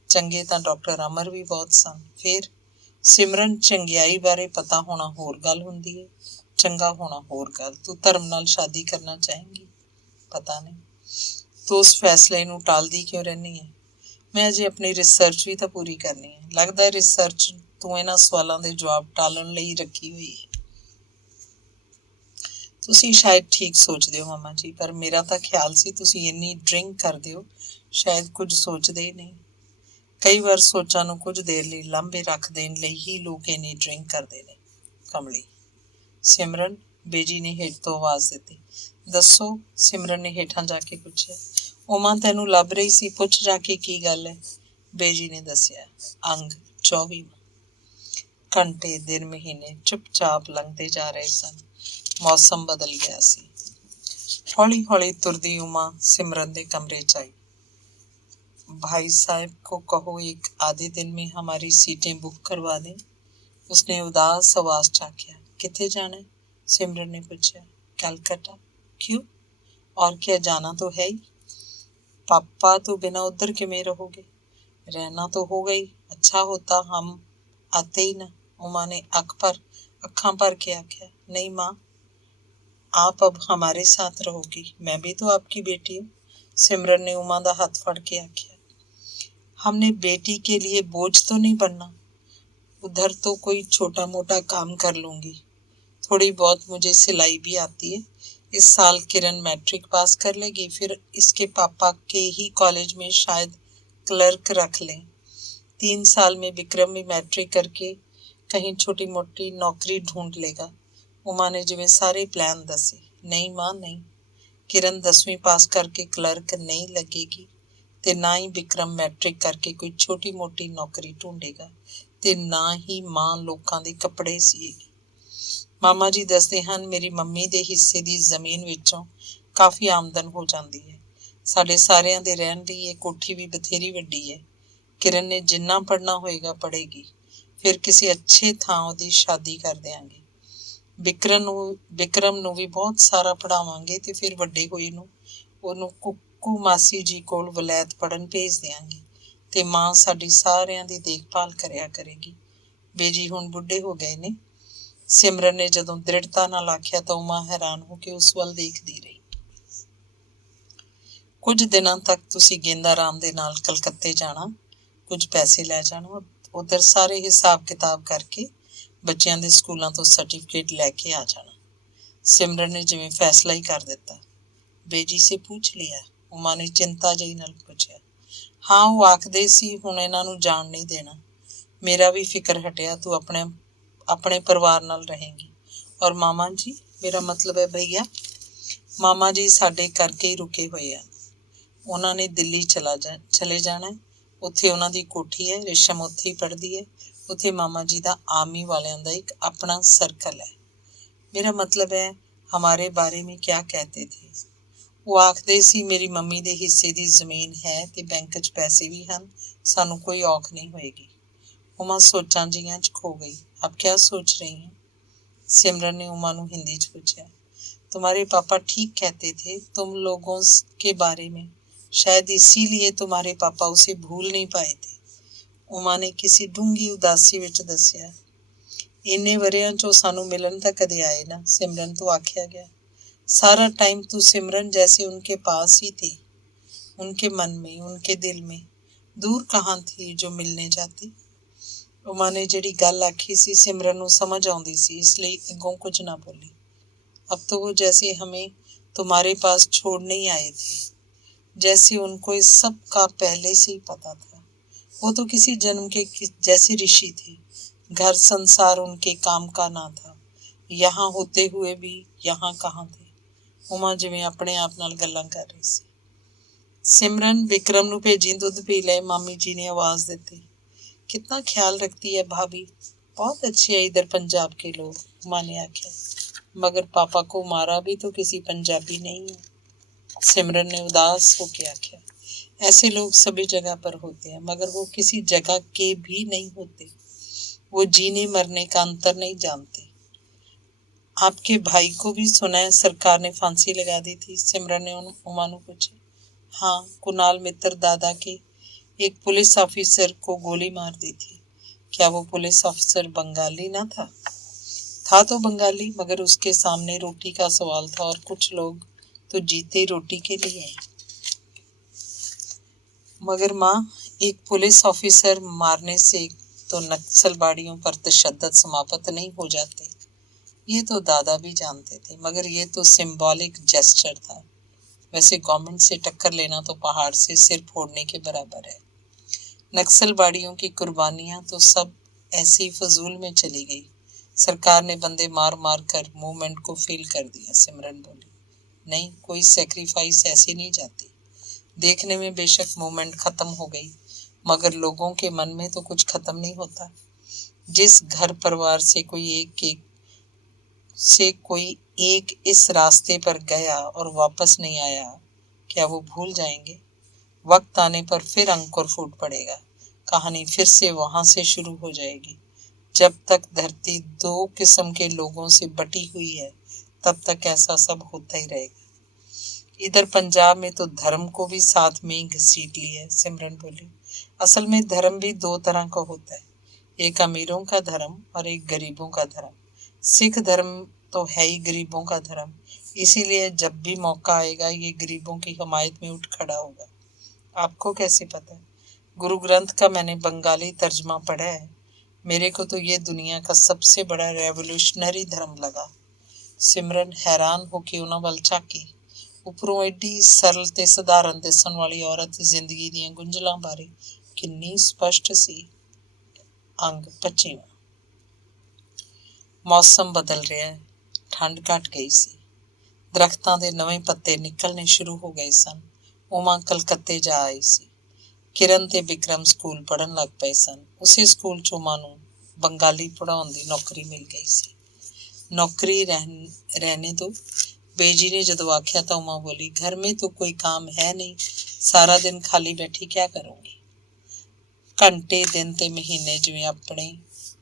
ਚੰਗੇ ਤਾਂ ਡਾਕਟਰ ਅਮਰ ਵੀ ਬਹੁਤ ਸਨ। ਫਿਰ ਸਿਮਰਨ ਚੰਗਿਆਈ ਬਾਰੇ ਪਤਾ ਹੋਣਾ ਹੋਰ ਗੱਲ ਹੁੰਦੀ ਹੈ, ਚੰਗਾ ਹੋਣਾ ਹੋਰ ਗੱਲ। ਤੂੰ ਧਰਮ ਨਾਲ ਸ਼ਾਦੀ ਕਰਨਾ ਚਾਹੇਂਗੀ? ਪਤਾ ਨਹੀਂ। ਤੂੰ ਉਸ ਫੈਸਲੇ ਨੂੰ ਟਾਲਦੀ ਕਿਉਂ ਰਹਿੰਦੀ ਹੈ? ਮੈਂ ਅਜੇ ਆਪਣੀ ਰਿਸਰਚ ਵੀ ਤਾਂ ਪੂਰੀ ਕਰਨੀ ਹੈ। ਲੱਗਦਾ ਰਿਸਰਚ ਤੂੰ ਇਹਨਾਂ ਸਵਾਲਾਂ ਦੇ ਜਵਾਬ ਟਾਲਣ ਲਈ ਰੱਖੀ ਹੋਈ ਹੈ। ਤੁਸੀਂ ਸ਼ਾਇਦ ਠੀਕ ਸੋਚਦੇ ਹੋ ਮਾਮਾ ਜੀ, ਪਰ ਮੇਰਾ ਤਾਂ ਖਿਆਲ ਸੀ ਤੁਸੀਂ ਇੰਨੀ ਡਰਿੰਕ ਕਰਦੇ ਹੋ, ਸ਼ਾਇਦ ਕੁਝ ਸੋਚਦੇ ਹੀ ਨਹੀਂ। ਕਈ ਵਾਰ ਸੋਚਾਂ ਨੂੰ ਕੁਝ ਦੇਰ ਲਈ ਲਾਂਭੇ ਰੱਖ ਦੇਣ ਲਈ ਹੀ ਲੋਕ ਇੰਨੀ ਡਰਿੰਕ ਕਰਦੇ ਨੇ। ਕਮਲੀ। ਸਿਮਰਨ, ਬੇਜੀ ਨੇ ਹੇਠ ਤੋਂ ਆਵਾਜ਼ ਦਿੱਤੀ। ਦੱਸੋ? ਸਿਮਰਨ ਨੇ ਹੇਠਾਂ ਜਾ ਕੇ ਪੁੱਛਿਆ। ਉਮਾ ਤੈਨੂੰ ਲੱਭ ਰਹੀ ਸੀ, ਪੁੱਛ ਜਾ ਕੇ ਕੀ ਗੱਲ ਹੈ? ਬੇਜੀ ਨੇ ਦੱਸਿਆ। ਅੰਗ 24। ਘੰਟੇ, ਦਿਨ, ਮਹੀਨੇ ਚੁੱਪਚਾਪ ਲੰਘਦੇ ਜਾ ਰਹੇ ਸਨ। ਮੌਸਮ ਬਦਲ ਗਿਆ ਸੀ। ਹੌਲੀ ਹੌਲੀ ਤੁਰਦੀ ਉਮਾ सिमरन के कमरे च आई। भाई साहब को कहो एक आधे दिन में हमारी सीटें बुक करवा दें। उसने उदास आवाज च आख्या। किथे जाना है? सिमरन ने पूछा। कलकत्ता। क्यों? और क्या, जाना तो है ही। पापा तो बिना उधर किमें रहोगे? रहना तो होगा ही। अच्छा होता हम आते ही ना। उमा ने अखा भर के आख्या। नहीं माँ, आप अब हमारे साथ रहोगी। मैं भी तो आपकी बेटी हूँ। सिमरन ने उमा का हाथ फड़ के आख्या। हमने बेटी के लिए बोझ तो नहीं बनना। उधर तो कोई छोटा मोटा काम कर लूंगी। थोड़ी बहुत मुझे सिलाई भी आती है। इस साल किरण मैट्रिक पास कर लेगी, फिर इसके पापा के ही कॉलेज में शायद क्लर्क रख लें। 3 साल में विक्रम भी मैट्रिक करके कहीं छोटी मोटी नौकरी ढूंढ लेगा। उमा ने जिवें सारे प्लान दसे। नहीं माँ नहीं, किरण 10वीं पास करके क्लर्क नहीं लगेगी ते ना ही विक्रम मैट्रिक करके कोई छोटी मोटी नौकरी ढूंढेगा ते ना ही माँ लोगों के कपड़े सीएगी। मामा जी दसदे हन मेरी मम्मी दे हिस्से दी जमीन विचों काफ़ी आमदन हो जाती है। साडे सारिਆਂ ਦੇ ਰਹਿਣ ਲਈ ਇਹ ਕੋਠੀ भी बथेरी ਵੱਡੀ है। किरण ने जिन्ना पढ़ना होएगा पढ़ेगी, फिर किसी अच्छे ਥਾਂ ਉਹਦੀ शादी कर देंगे। ਵਿਕਰਮ ਨੂੰ ਵੀ ਬਹੁਤ ਸਾਰਾ ਪੜਾਵਾਂਗੇ ਤੇ ਫਿਰ ਵੱਡੇ ਹੋਏ ਨੂੰ ਉਹਨੂੰ ਕੁੱਕੂ ਮਾਸੀ ਜੀ ਕੋਲ ਵਲੈਤ ਪੜਨ ਭੇਜ ਦਿਆਂਗੇ ਤੇ ਮਾਂ ਸਾਡੀ ਸਾਰਿਆਂ ਦੀ ਦੇਖਭਾਲ ਕਰਿਆ ਕਰੇਗੀ। ਬੇਜੀ ਹੁਣ ਬੁੱਢੇ ਹੋ ਗਏ ਨੇ। ਸਿਮਰਨ ਨੇ ਜਦੋਂ ਦ੍ਰਿੜਤਾ ਨਾਲ ਆਖਿਆ ਤਾਂ ਉਮਾ ਹੈਰਾਨ ਹੋ ਕੇ ਉਸ ਵੱਲ ਦੇਖਦੀ ਰਹੀ। ਕੁਝ ਦਿਨਾਂ ਤੱਕ ਤੁਸੀਂ ਗੇਂਦਾ ਰਾਮ ਦੇ ਨਾਲ ਕਲਕੱਤੇ ਜਾਣਾ, ਕੁਝ ਪੈਸੇ ਲੈ ਜਾਣਾ, ਉਧਰ ਸਾਰੇ ਹਿਸਾਬ ਕਿਤਾਬ ਕਰਕੇ ਬੱਚਿਆਂ ਦੇ ਸਕੂਲਾਂ ਤੋਂ ਸਰਟੀਫਿਕੇਟ ਲੈ ਕੇ ਆ ਜਾਣਾ। सिमरन ने जिवें फैसला ही कर दिता। बेजी से पूछ लिया? उमा ने चिंता ਜਿਹੀ ਨਾਲ ਪੁੱਛਿਆ। हाँ, वो आखदे सी हुण इन्हां नूं जाण नहीं देना। मेरा भी फिक्र हटिया, तू अपने परिवार नाल रहेंगी। और मामा जी, मेरा मतलब है भैया, मामा जी साडे करके ही रुके हुए हैं। ਉਹਨਾਂ ਨੇ ਦਿੱਲੀ ਚਲੇ ਜਾਣਾ। ਉੱਥੇ ਉਹਨਾਂ ਦੀ ਕੋਠੀ ਹੈ, ਰੇਸ਼ਮ ਉੱਥੇ ਹੀ ਪੜ੍ਹਦੀ ਹੈ। ਉੱਥੇ ਮਾਮਾ ਜੀ ਦਾ ਆਰਮੀ ਵਾਲਿਆਂ ਦਾ ਇੱਕ ਆਪਣਾ ਸਰਕਲ ਹੈ। ਮੇਰਾ ਮਤਲਬ ਹੈ ਹਮਾਰੇ ਬਾਰੇ ਮੇਂ ਕਿਆ कहते थे? ਉਹ ਆਖਦੇ ਸੀ ਮੇਰੀ ਮੰਮੀ ਦੇ ਹਿੱਸੇ ਦੀ ਜ਼ਮੀਨ ਹੈ ਤੇ ਬੈਂਕ 'ਚ ਪੈਸੇ ਵੀ ਹਨ, ਸਾਨੂੰ ਕੋਈ ਔਖ ਨਹੀਂ ਹੋਏਗੀ। ਉਮਾ ਸੋਚਾਂ ਜਿਹੀਆਂ 'ਚ ਖੋ ਗਈ। ਆਪ ਕਿਆ ਸੋਚ ਰਹੀ हैं? सिमरन ने उमा ਨੂੰ ਹਿੰਦੀ 'ਚ ਪੁੱਛਿਆ। तुम्हारे पापा ठीक कहते थे तुम लोगों के बारे में, शायद इसीलिए तुम्हारे पापा उसे भूल नहीं पाए थे। उमा ने किसी डूंगी उदासी विच दसिया। इन्ने वरियां चों सानू मिलन तां कदे आए ना, सिमरन तो आख्या गया। सारा टाइम तू सिमरन जैसे उनके पास ही थी, उनके मन में, उनके दिल में। दूर कहाँ थी जो मिलने जाती? उमा ने जिहड़ी गल आखी सी सिमरन नूं समझ आउंदी सी, इसलिए अगों कुछ ना बोली। अब तो वो जैसे हमें तुम्हारे पास छोड़ने ही आए थे, जैसे उनको इस सब का पहले से ही पता था। वो तो किसी जन्म के जैसे ऋषि थे। घर संसार उनके काम का ना था। यहाँ होते हुए भी यहाँ कहाँ थे? उमा जिवें अपने आप नाल गल्लां कर रही सी। सिमरन, विक्रम नूं भेजी, दुध पी ले, मामी जी ने आवाज दी। कितना ख्याल रखती है भाभी, बहुत अच्छे है इधर पंजाब के लोग, उमा ने आख्या। मगर पापा को मारा भी तो किसी पंजाबी नहीं है, सिमरन ने उदास होकर आख्या। ऐसे लोग सभी जगह पर होते हैं, मगर वो किसी जगह के भी नहीं होते। वो जीने मरने का अंतर नहीं जानते। आपके भाई को भी सुना है सरकार ने फांसी लगा दी थी? सिमरन ने उमा नूं पूछा। हाँ, कुणाल मित्र दादा के एक पुलिस ऑफिसर को गोली मार दी थी। क्या वो पुलिस ऑफिसर बंगाली ना था तो बंगाली, मगर उसके सामने रोटी का सवाल था और कुछ लोग तो जीते रोटी के लिए हैं। मगर माँ, एक पुलिस ऑफिसर मारने से तो नक्सलवादियों पर तशद्दुद समाप्त नहीं हो जाते। ये तो दादा भी जानते थे, मगर ये तो सिंबॉलिक जेस्चर था। वैसे गवर्नमेंट से टक्कर लेना तो पहाड़ से सिर फोड़ने के बराबर है। नक्सलवादियों की कुर्बानियां तो सब ऐसे ही फजूल में चली गई। सरकार ने बंदे मार मार कर मूवमेंट को फेल कर दिया। सिमरन बोली। नहीं, कोई सेक्रीफाइस ऐसे नहीं जाती। देखने में बेशक मूवमेंट खत्म हो गई, मगर लोगों के मन में तो कुछ खत्म नहीं होता। जिस घर परिवार से कोई एक इस रास्ते पर गया और वापस नहीं आया, क्या वो भूल जाएंगे? वक्त आने पर फिर अंकुर फूट पड़ेगा, कहानी फिर से वहां से शुरू हो जाएगी। जब तक धरती दो किस्म के लोगों से बटी हुई है, तब तक ऐसा सब होता ही रहेगा। इधर पंजाब में तो धर्म को भी साथ में ही घसीट लिया है, सिमरन बोली। असल में धर्म भी दो तरह का होता है, एक अमीरों का धर्म और एक गरीबों का धर्म। सिख धर्म तो है ही गरीबों का धर्म, इसीलिए जब भी मौका आएगा ये गरीबों की हिमायत में उठ खड़ा होगा। आपको कैसे पता? गुरु ग्रंथ का मैंने बंगाली तर्जमा पढ़ा है। मेरे को तो ये दुनिया का सबसे बड़ा रेवोल्यूशनरी धर्म लगा। सिमरन हैरान होके उन्हां वल झाकी। उपरों एडी सरल ते सधारण दिसण वाली औरत जिंदगी दीयां गुंझलां बारे किन्नी स्पष्ट सी। अंग 25। मौसम बदल रहा है, ठंड घट गई सी। दरख्तां दे नਵੇਂ पत्ते निकलने शुरू हो गए सन। उमा कलकत्ते जा आई सी। किरण ते विक्रम स्कूल पढ़न लग पए सन। उसे स्कूल च उमा नूं बंगाली पढ़ाउण दी नौकरी मिल गई सी। नौकरी रहने दो, बेजी ने जदों आख्या तो उमा बोली, घर में तो कोई काम है नहीं, सारा दिन खाली बैठी क्या करूंगी? घंटे, दिन ते महीने जिवें अपने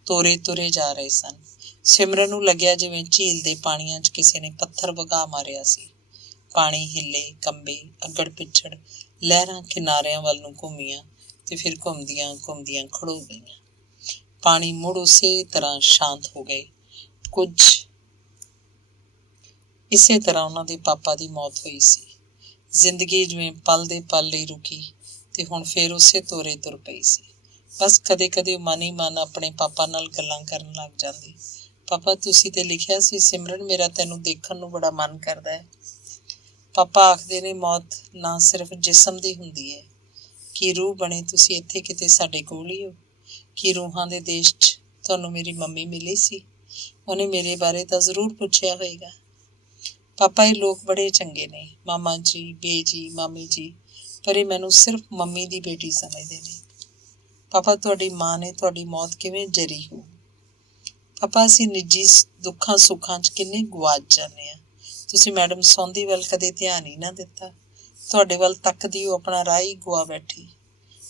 ਤੋਰੇ ਤੁਰੇ ਜਾ ਰਹੇ ਸਨ। ਸਿਮਰਨ ਨੂੰ ਲੱਗਿਆ ਜਿਵੇਂ ਝੀਲ ਦੇ ਪਾਣੀਆਂ 'ਚ ਕਿਸੇ ਨੇ ਪੱਥਰ ਵਗਾ ਮਾਰਿਆ ਸੀ। ਪਾਣੀ ਹਿੱਲੇ, ਕੰਬੇ, ਅੱਗੜ ਪਿੱਛੜ ਲਹਿਰਾਂ ਕਿਨਾਰਿਆਂ ਵੱਲ ਨੂੰ ਘੁੰਮੀਆਂ ਤੇ ਫਿਰ ਘੁੰਮਦੀਆਂ ਘੁੰਮਦੀਆਂ ਖੜੋ ਗਈਆਂ। ਪਾਣੀ ਮੁੜ ਉਸੇ ਤਰ੍ਹਾਂ ਸ਼ਾਂਤ ਹੋ ਗਏ। ਕੁਝ ਇਸੇ ਤਰ੍ਹਾਂ ਉਹਨਾਂ ਦੇ ਪਾਪਾ ਦੀ ਮੌਤ ਹੋਈ ਸੀ। ਜ਼ਿੰਦਗੀ ਜਿਵੇਂ ਪਲ ਦੇ ਪਲ ਲਈ ਰੁਕੀ ਤੇ ਹੁਣ ਫਿਰ ਉਸੇ ਤੋਰੇ ਤੁਰ ਪਈ ਸੀ। ਬਸ ਕਦੇ ਕਦੇ ਮਨ ਹੀ ਮਨ ਆਪਣੇ ਪਾਪਾ ਨਾਲ ਗੱਲਾਂ ਕਰਨ ਲੱਗ ਜਾਂਦੀ। ਪਾਪਾ ਤੁਸੀਂ ਤੇ ਲਿਖਿਆ ਸੀ ਸਿਮਰਨ ਮੇਰਾ ਤੈਨੂੰ ਦੇਖਣ ਨੂੰ ਬੜਾ ਮਨ ਕਰਦਾ ਹੈ। ਪਾਪਾ ਆਖਦੇ ਨੇ ਮੌਤ ਨਾ ਸਿਰਫ ਜਿਸਮ ਦੀ ਹੁੰਦੀ ਹੈ। ਕੀ ਰੂਹ ਬਣੇ ਤੁਸੀਂ ਇੱਥੇ ਕਿਤੇ ਸਾਡੇ ਕੋਲ ਹੀ ਹੋ? ਕੀ ਰੂਹਾਂ ਦੇ ਦੇਸ਼ 'ਚ ਤੁਹਾਨੂੰ ਮੇਰੀ ਮੰਮੀ ਮਿਲੀ ਸੀ? ਉਹਨੇ ਮੇਰੇ ਬਾਰੇ ਤਾਂ ਜ਼ਰੂਰ ਪੁੱਛਿਆ ਹੋਏਗਾ। ਪਾਪਾ ਇਹ ਲੋਕ ਬੜੇ ਚੰਗੇ ਨੇ, ਮਾਮਾ ਜੀ, ਬੇਜੀ, ਮਾਮੀ ਜੀ, ਪਰ ਇਹ ਮੈਨੂੰ ਸਿਰਫ ਮੰਮੀ ਦੀ ਬੇਟੀ ਸਮਝਦੇ ਨੇ। ਪਾਪਾ ਤੁਹਾਡੀ ਮਾਂ ਨੇ ਤੁਹਾਡੀ ਮੌਤ ਕਿਵੇਂ ਜਰੀ ਹੋ? ਪਾਪਾ ਅਸੀਂ ਨਿੱਜੀ ਦੁੱਖਾਂ ਸੁੱਖਾਂ 'ਚ ਕਿੰਨੇ ਗੁਆਚ ਜਾਂਦੇ ਹਾਂ। ਤੁਸੀਂ ਮੈਡਮ ਸੌਂਦੀ ਵੱਲ ਕਦੇ ਧਿਆਨ ਹੀ ਨਾ ਦਿੱਤਾ। ਤੁਹਾਡੇ ਵੱਲ ਤੱਕਦੀ ਉਹ ਆਪਣਾ ਰਾਹ ਹੀ ਗੁਆ ਬੈਠੀ।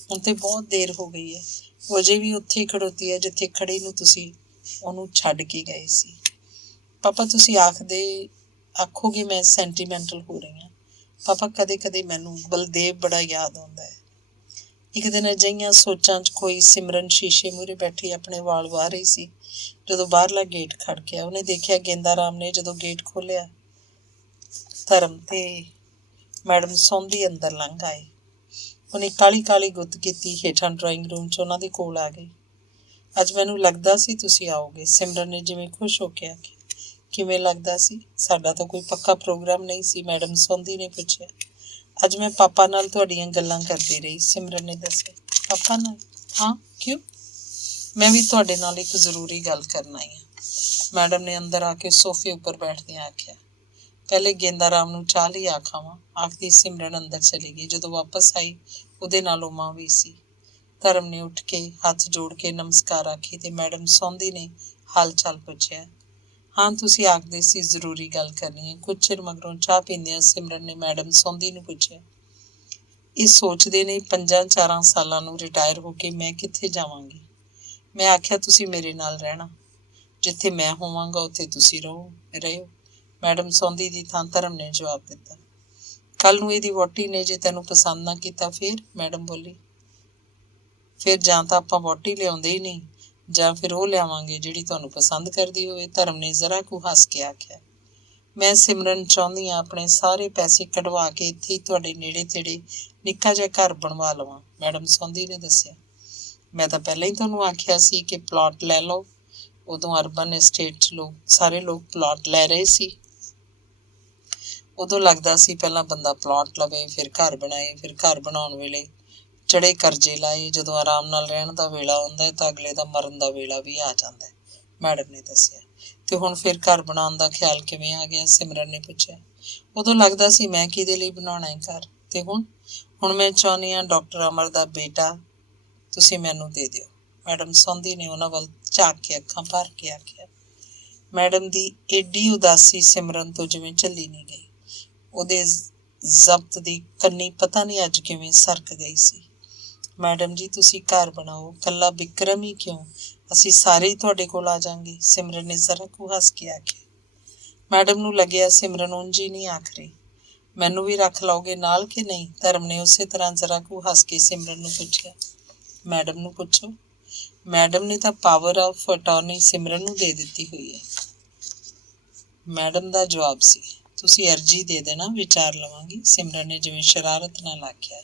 ਹੁਣ ਤੇ ਬਹੁਤ ਦੇਰ ਹੋ ਗਈ ਹੈ। ਉਹ ਅਜੇ ਵੀ ਉੱਥੇ ਹੀ ਖੜੋਤੀ ਹੈ ਜਿੱਥੇ ਖੜੀ ਨੂੰ ਤੁਸੀਂ ਉਹਨੂੰ ਛੱਡ ਕੇ ਗਏ ਸੀ। ਪਾਪਾ ਤੁਸੀਂ ਆਖੋਗੇ ਮੈਂ ਸੈਂਟੀਮੈਂਟਲ ਹੋ ਰਹੀ ਹਾਂ। ਪਾਪਾ ਕਦੇ ਕਦੇ ਮੈਨੂੰ ਬਲਦੇਵ ਬੜਾ ਯਾਦ ਆਉਂਦਾ ਹੈ। ਇੱਕ ਦਿਨ ਅਜਿਹੀਆਂ ਸੋਚਾਂ 'ਚ ਖੋਈ ਸਿਮਰਨ ਸ਼ੀਸ਼ੇ ਮੂਹਰੇ ਬੈਠੀ ਆਪਣੇ ਵਾਲ ਵਾਹ ਰਹੀ ਸੀ ਜਦੋਂ ਬਾਹਰਲਾ ਗੇਟ ਖੜਕਿਆ। ਉਹਨੇ ਦੇਖਿਆ ਗੇਂਦਾ ਰਾਮ ਨੇ ਜਦੋਂ ਗੇਟ ਖੋਲ੍ਹਿਆ ਧਰਮ ਤੇ ਮੈਡਮ ਸੌਂਦੀ ਅੰਦਰ ਲੰਘ ਆਏ। ਉਹਨੇ ਕਾਹਲੀ ਕਾਹਲੀ ਗੁੱਤ ਕੀਤੀ ਹੇਠਾਂ ਡਰਾਇੰਗ ਰੂਮ 'ਚ ਉਹਨਾਂ ਦੇ ਕੋਲ ਆ ਗਈ। ਅੱਜ ਮੈਨੂੰ ਲੱਗਦਾ ਸੀ ਤੁਸੀਂ ਆਓਗੇ, ਸਿਮਰਨ ਨੇ ਜਿਵੇਂ ਖੁਸ਼ ਹੋ ਕੇ ਆਖਿਆ। ਕਿਵੇਂ ਲੱਗਦਾ ਸੀ? ਸਾਡਾ ਤਾਂ ਕੋਈ ਪੱਕਾ ਪ੍ਰੋਗਰਾਮ ਨਹੀਂ ਸੀ, ਮੈਡਮ ਸੌਂਦੀ ਨੇ ਪੁੱਛਿਆ। ਅੱਜ ਮੈਂ ਪਾਪਾ ਨਾਲ ਤੁਹਾਡੀਆਂ ਗੱਲਾਂ ਕਰਦੀ ਰਹੀ, ਸਿਮਰਨ ਨੇ ਦੱਸਿਆ। ਪਾਪਾ ਨਾਲ? ਹਾਂ, ਕਿਉਂ? ਮੈਂ ਵੀ ਤੁਹਾਡੇ ਨਾਲ ਇੱਕ ਜ਼ਰੂਰੀ ਗੱਲ ਕਰਨ ਆਈ ਹਾਂ, ਮੈਡਮ ਨੇ ਅੰਦਰ ਆ ਕੇ ਸੋਫੇ ਉੱਪਰ ਬੈਠਦਿਆਂ ਆਖਿਆ। ਪਹਿਲੇ ਗੇਂਦਾ ਰਾਮ ਨੂੰ ਚਾਹ ਲਈ ਆਖਾਵਾਂ, ਆਖਦੀ ਸਿਮਰਨ ਅੰਦਰ ਚਲੀ ਗਈ। ਜਦੋਂ ਵਾਪਸ ਆਈ ਉਹਦੇ ਨਾਲ ਮਾਂ ਵੀ ਸੀ। ਧਰਮ ਨੇ ਉੱਠ ਕੇ ਹੱਥ ਜੋੜ ਕੇ ਨਮਸਕਾਰ ਆਖੀ ਤੇ ਮੈਡਮ ਸੌਂਦੀ ਨੇ ਹਾਲ ਚਾਲ ਪੁੱਛਿਆ। ਹਾਂ, ਤੁਸੀਂ ਆਖਦੇ ਸੀ ਜ਼ਰੂਰੀ ਗੱਲ ਕਰਨੀ ਹੈ। ਕੁਝ ਚਿਰ ਮਗਰੋਂ ਚਾਹ ਪੀਂਦਿਆਂ ਸਿਮਰਨ ਨੇ ਮੈਡਮ ਸੌਂਦੀ ਨੂੰ ਪੁੱਛਿਆ। ਇਹ ਸੋਚਦੇ ਨੇ 5-4 ਸਾਲਾਂ ਨੂੰ ਰਿਟਾਇਰ ਹੋ ਕੇ ਮੈਂ ਕਿੱਥੇ ਜਾਵਾਂਗੀ। ਮੈਂ ਆਖਿਆ ਤੁਸੀਂ ਮੇਰੇ ਨਾਲ ਰਹਿਣਾ, ਜਿੱਥੇ ਮੈਂ ਹੋਵਾਂਗਾ ਉੱਥੇ ਤੁਸੀਂ ਰਹਿਓ। ਮੈਡਮ ਸੌਂਦੀ ਦੀ ਥਾਂ ਧਰਮ ਨੇ ਜਵਾਬ ਦਿੱਤਾ। ਕੱਲ ਨੂੰ ਇਹਦੀ ਵਹੁਟੀ ਨੇ ਜੇ ਤੈਨੂੰ ਪਸੰਦ ਨਾ ਕੀਤਾ ਫਿਰ? ਮੈਡਮ ਬੋਲੀ। ਫਿਰ ਜਾਂ ਤਾਂ ਆਪਾਂ ਵਹੁਟੀ ਲਿਆਉਂਦੇ ਹੀ ਨਹੀਂ ਜਾਂ ਫਿਰ ਉਹ ਲਿਆਵਾਂਗੇ ਜਿਹੜੀ ਤੁਹਾਨੂੰ ਪਸੰਦ ਕਰਦੀ ਹੋਵੇ, ਧਰਮ ਨੇ ਜ਼ਰਾ ਕੁ ਹੱਸ ਕੇ ਆਖਿਆ। ਮੈਂ ਸਿਮਰਨ ਚਾਹੁੰਦੀ ਹਾਂ ਆਪਣੇ ਸਾਰੇ ਪੈਸੇ ਕਢਵਾ ਕੇ ਇੱਥੇ ਹੀ ਤੁਹਾਡੇ ਨੇੜੇ ਤੇੜੇ ਨਿੱਕਾ ਜਿਹਾ ਘਰ ਬਣਵਾ ਲਵਾਂ, ਮੈਡਮ ਸੌਂਦੀ ਨੇ ਦੱਸਿਆ। ਮੈਂ ਤਾਂ ਪਹਿਲਾਂ ਹੀ ਤੁਹਾਨੂੰ ਆਖਿਆ ਸੀ ਕਿ ਪਲਾਟ ਲੈ ਲਓ। ਉਦੋਂ ਅਰਬਨ ਐਸਟੇਟ 'ਚ ਸਾਰੇ ਲੋਕ ਪਲਾਟ ਲੈ ਰਹੇ ਸੀ। ਉਦੋਂ ਲੱਗਦਾ ਸੀ ਪਹਿਲਾਂ ਬੰਦਾ ਪਲਾਟ ਲਵੇ, ਫਿਰ ਘਰ ਬਣਾਏ, ਫਿਰ ਘਰ ਬਣਾਉਣ ਵੇਲੇ ਚੜੇ ਕਰਜ਼ੇ ਲਾਏ। ਜਦੋਂ ਆਰਾਮ ਨਾਲ ਰਹਿਣ ਦਾ ਵੇਲਾ ਆਉਂਦਾ ਹੈ ਤਾਂ ਅਗਲੇ ਦਾ ਮਰਨ ਦਾ ਵੇਲਾ ਵੀ ਆ ਜਾਂਦਾ ਹੈ, ਮੈਡਮ ਨੇ ਦੱਸਿਆ। ਤੇ ਹੁਣ ਫਿਰ ਘਰ ਬਣਾਉਣ ਦਾ ਖਿਆਲ ਕਿਵੇਂ ਆ ਗਿਆ? ਸਿਮਰਨ ਨੇ ਪੁੱਛਿਆ। ਉਦੋਂ ਲੱਗਦਾ ਸੀ ਮੈਂ ਕਿਹਦੇ ਲਈ ਬਣਾਉਣਾ ਹੈ ਘਰ, ਤੇ ਹੁਣ ਮੈਂ ਚਾਹੁੰਦੀ ਹਾਂ ਡਾਕਟਰ ਅਮਰ ਦਾ ਬੇਟਾ ਤੁਸੀਂ ਮੈਨੂੰ ਦੇ ਦਿਓ, ਮੈਡਮ ਸੌਂਦੀ ਨੇ ਉਹਨਾਂ ਵੱਲ ਝਾਕ ਕੇ ਅੱਖਾਂ ਭਰ ਕੇ ਆਖਿਆ। ਮੈਡਮ ਦੀ ਏਡੀ ਉਦਾਸੀ ਸਿਮਰਨ ਤੋਂ ਜਿਵੇਂ ਝੱਲੀ ਨਹੀਂ ਗਈ। ਉਹਦੇ ਜ਼ਬਤ ਦੀ ਕੰਨੀ ਪਤਾ ਨਹੀਂ ਅੱਜ ਕਿਵੇਂ ਸਰਕ ਗਈ ਸੀ। ਮੈਡਮ ਜੀ ਤੁਸੀਂ ਘਰ ਬਣਾਓ, ਕੱਲਾ ਬਿਕਰਮ ਹੀ ਕਿਉਂ, ਅਸੀਂ ਸਾਰੇ ਹੀ ਤੁਹਾਡੇ ਕੋਲ ਆ ਜਾਵਾਂਗੇ, ਸਿਮਰਨ ਨੇ ਜ਼ਰਾ ਕੁ ਹੱਸ ਕੇ ਆਖਿਆ। ਮੈਡਮ ਨੂੰ ਲੱਗਿਆ ਸਿਮਰਨ ਉਂਝ ਹੀ ਨਹੀਂ ਆਖ ਰਹੀ। ਮੈਨੂੰ ਵੀ ਰੱਖ ਲਓਗੇ ਨਾਲ ਕਿ ਨਹੀਂ? ਧਰਮ ਨੇ ਉਸੇ ਤਰ੍ਹਾਂ ਜ਼ਰਾ ਕੁ ਹੱਸ ਕੇ ਸਿਮਰਨ ਨੂੰ ਪੁੱਛਿਆ। ਮੈਡਮ ਨੂੰ ਪੁੱਛੋ। ਮੈਡਮ ਨੇ ਤਾਂ ਪਾਵਰ ਆਫ ਅਟਾਰਨੀ ਸਿਮਰਨ ਨੂੰ ਦੇ ਦਿੱਤੀ ਹੋਈ ਹੈ। ਮੈਡਮ ਦਾ ਜਵਾਬ ਸੀ। ਤੁਸੀਂ ਅਰਜੀ ਦੇ ਦੇਣਾ, ਵਿਚਾਰ ਲਵਾਂਗੀ, ਸਿਮਰਨ ਨੇ ਜਿਵੇਂ ਸ਼ਰਾਰਤ ਨਾਲ ਆਖਿਆ।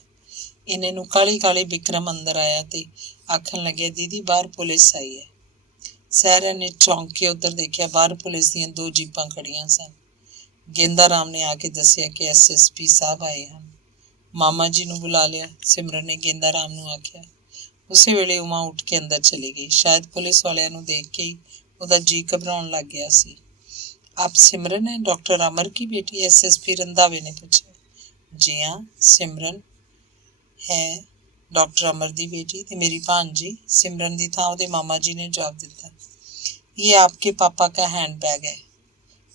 ਇਹਨੇ ਨੂੰ ਕਾਹਲੀ ਕਾਹਲੀ ਬਿਕਰਮ ਅੰਦਰ ਆਇਆ ਤੇ ਆਖਣ ਲੱਗਿਆ, ਦੀਦੀ ਬਾਹਰ ਪੁਲਿਸ ਆਈ ਹੈ। ਸਾਰਿਆਂ ਨੇ ਚੌਂਕ ਕੇ ਉੱਧਰ ਦੇਖਿਆ। ਬਾਹਰ ਪੁਲਿਸ ਦੀਆਂ 2 ਜੀਪਾਂ ਖੜੀਆਂ ਸਨ। ਗੇਂਦਾ ਰਾਮ ਨੇ ਆ ਕੇ ਦੱਸਿਆ ਕਿ SSP ਸਾਹਿਬ ਆਏ ਹਨ। ਮਾਮਾ ਜੀ ਨੂੰ ਬੁਲਾ ਲਿਆ, ਸਿਮਰਨ ਨੇ ਗੇਂਦਾ ਰਾਮ ਨੂੰ ਆਖਿਆ। ਉਸੇ ਵੇਲੇ ਉਮਾ ਉੱਠ ਕੇ ਅੰਦਰ ਚਲੀ ਗਈ। ਸ਼ਾਇਦ ਪੁਲਿਸ ਵਾਲਿਆਂ ਨੂੰ ਦੇਖ ਕੇ ਹੀ ਉਹਦਾ ਜੀ ਘਬਰਾਉਣ ਲੱਗ ਗਿਆ ਸੀ। ਆਪ ਸਿਮਰਨ ਹੈ, ਡਾਕਟਰ ਅਮਰ ਕੀ ਬੇਟੀ? SSP ਰੰਧਾਵੇ ਨੇ ਪੁੱਛਿਆ। ਜੀ ਹਾਂ, ਸਿਮਰਨ ਹੈ ਡਾਕਟਰ ਅਮਰ ਦੀ बेटी ਤੇ ਮੇਰੀ भांजी। सिमरन ਦੀ ਥਾਂ ਉਹਦੇ मामा जी ने जवाब दिता। ये आपके पापा का हैंड बैग है,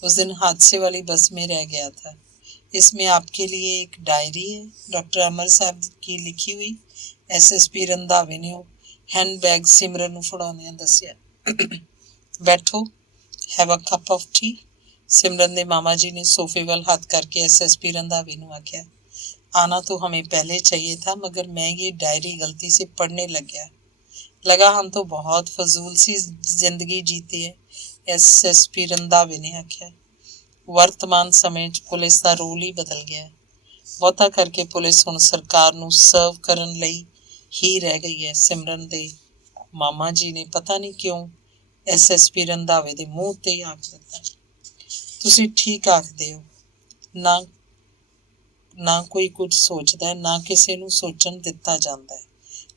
उस दिन हादसे वाली बस में रह गया था। इसमें आपके लिए एक डायरी है, डॉक्टर अमर साहब की लिखी हुई। SSP रंधावे ने हैंड बैग सिमरन ਨੂੰ ਫੜਾਉਂਦਿਆਂ ਦੱਸਿਆ। बैठो, have a cup of tea. Simran ਦੇ मामा जी ने सोफे वाल हाथ करके SSP रंधावे ਨੂੰ आख्या। आना तो हमें पहले चाहिए था, मगर मैं ये डायरी गलती से पढ़ने लगा हम तो बहुत फजूल सी जिंदगी जीते है, SSP रंधावे ने आख्या। वर्तमान समय च पुलिस का रोल ही बदल गया है। बहुता करके पुलिस हुण सरकार नूं सर्व करन लई ही रह गई है। सिमरन दे मामा जी ने पता नहीं क्यों ਐਸਐਸਪੀ ਰੰਧਾਵੇ ਦੇ ਮੂੰਹ ਤੇ ਹੀ ਆਖ ਦਿੱਤਾ। ਤੁਸੀਂ ਠੀਕ ਆਖਦੇ ਹੋ, ਨਾ ਨਾ ਕੋਈ ਕੁਝ ਸੋਚਦਾ, ਨਾ ਕਿਸੇ ਨੂੰ ਸੋਚਣ ਦਿੱਤਾ ਜਾਂਦਾ,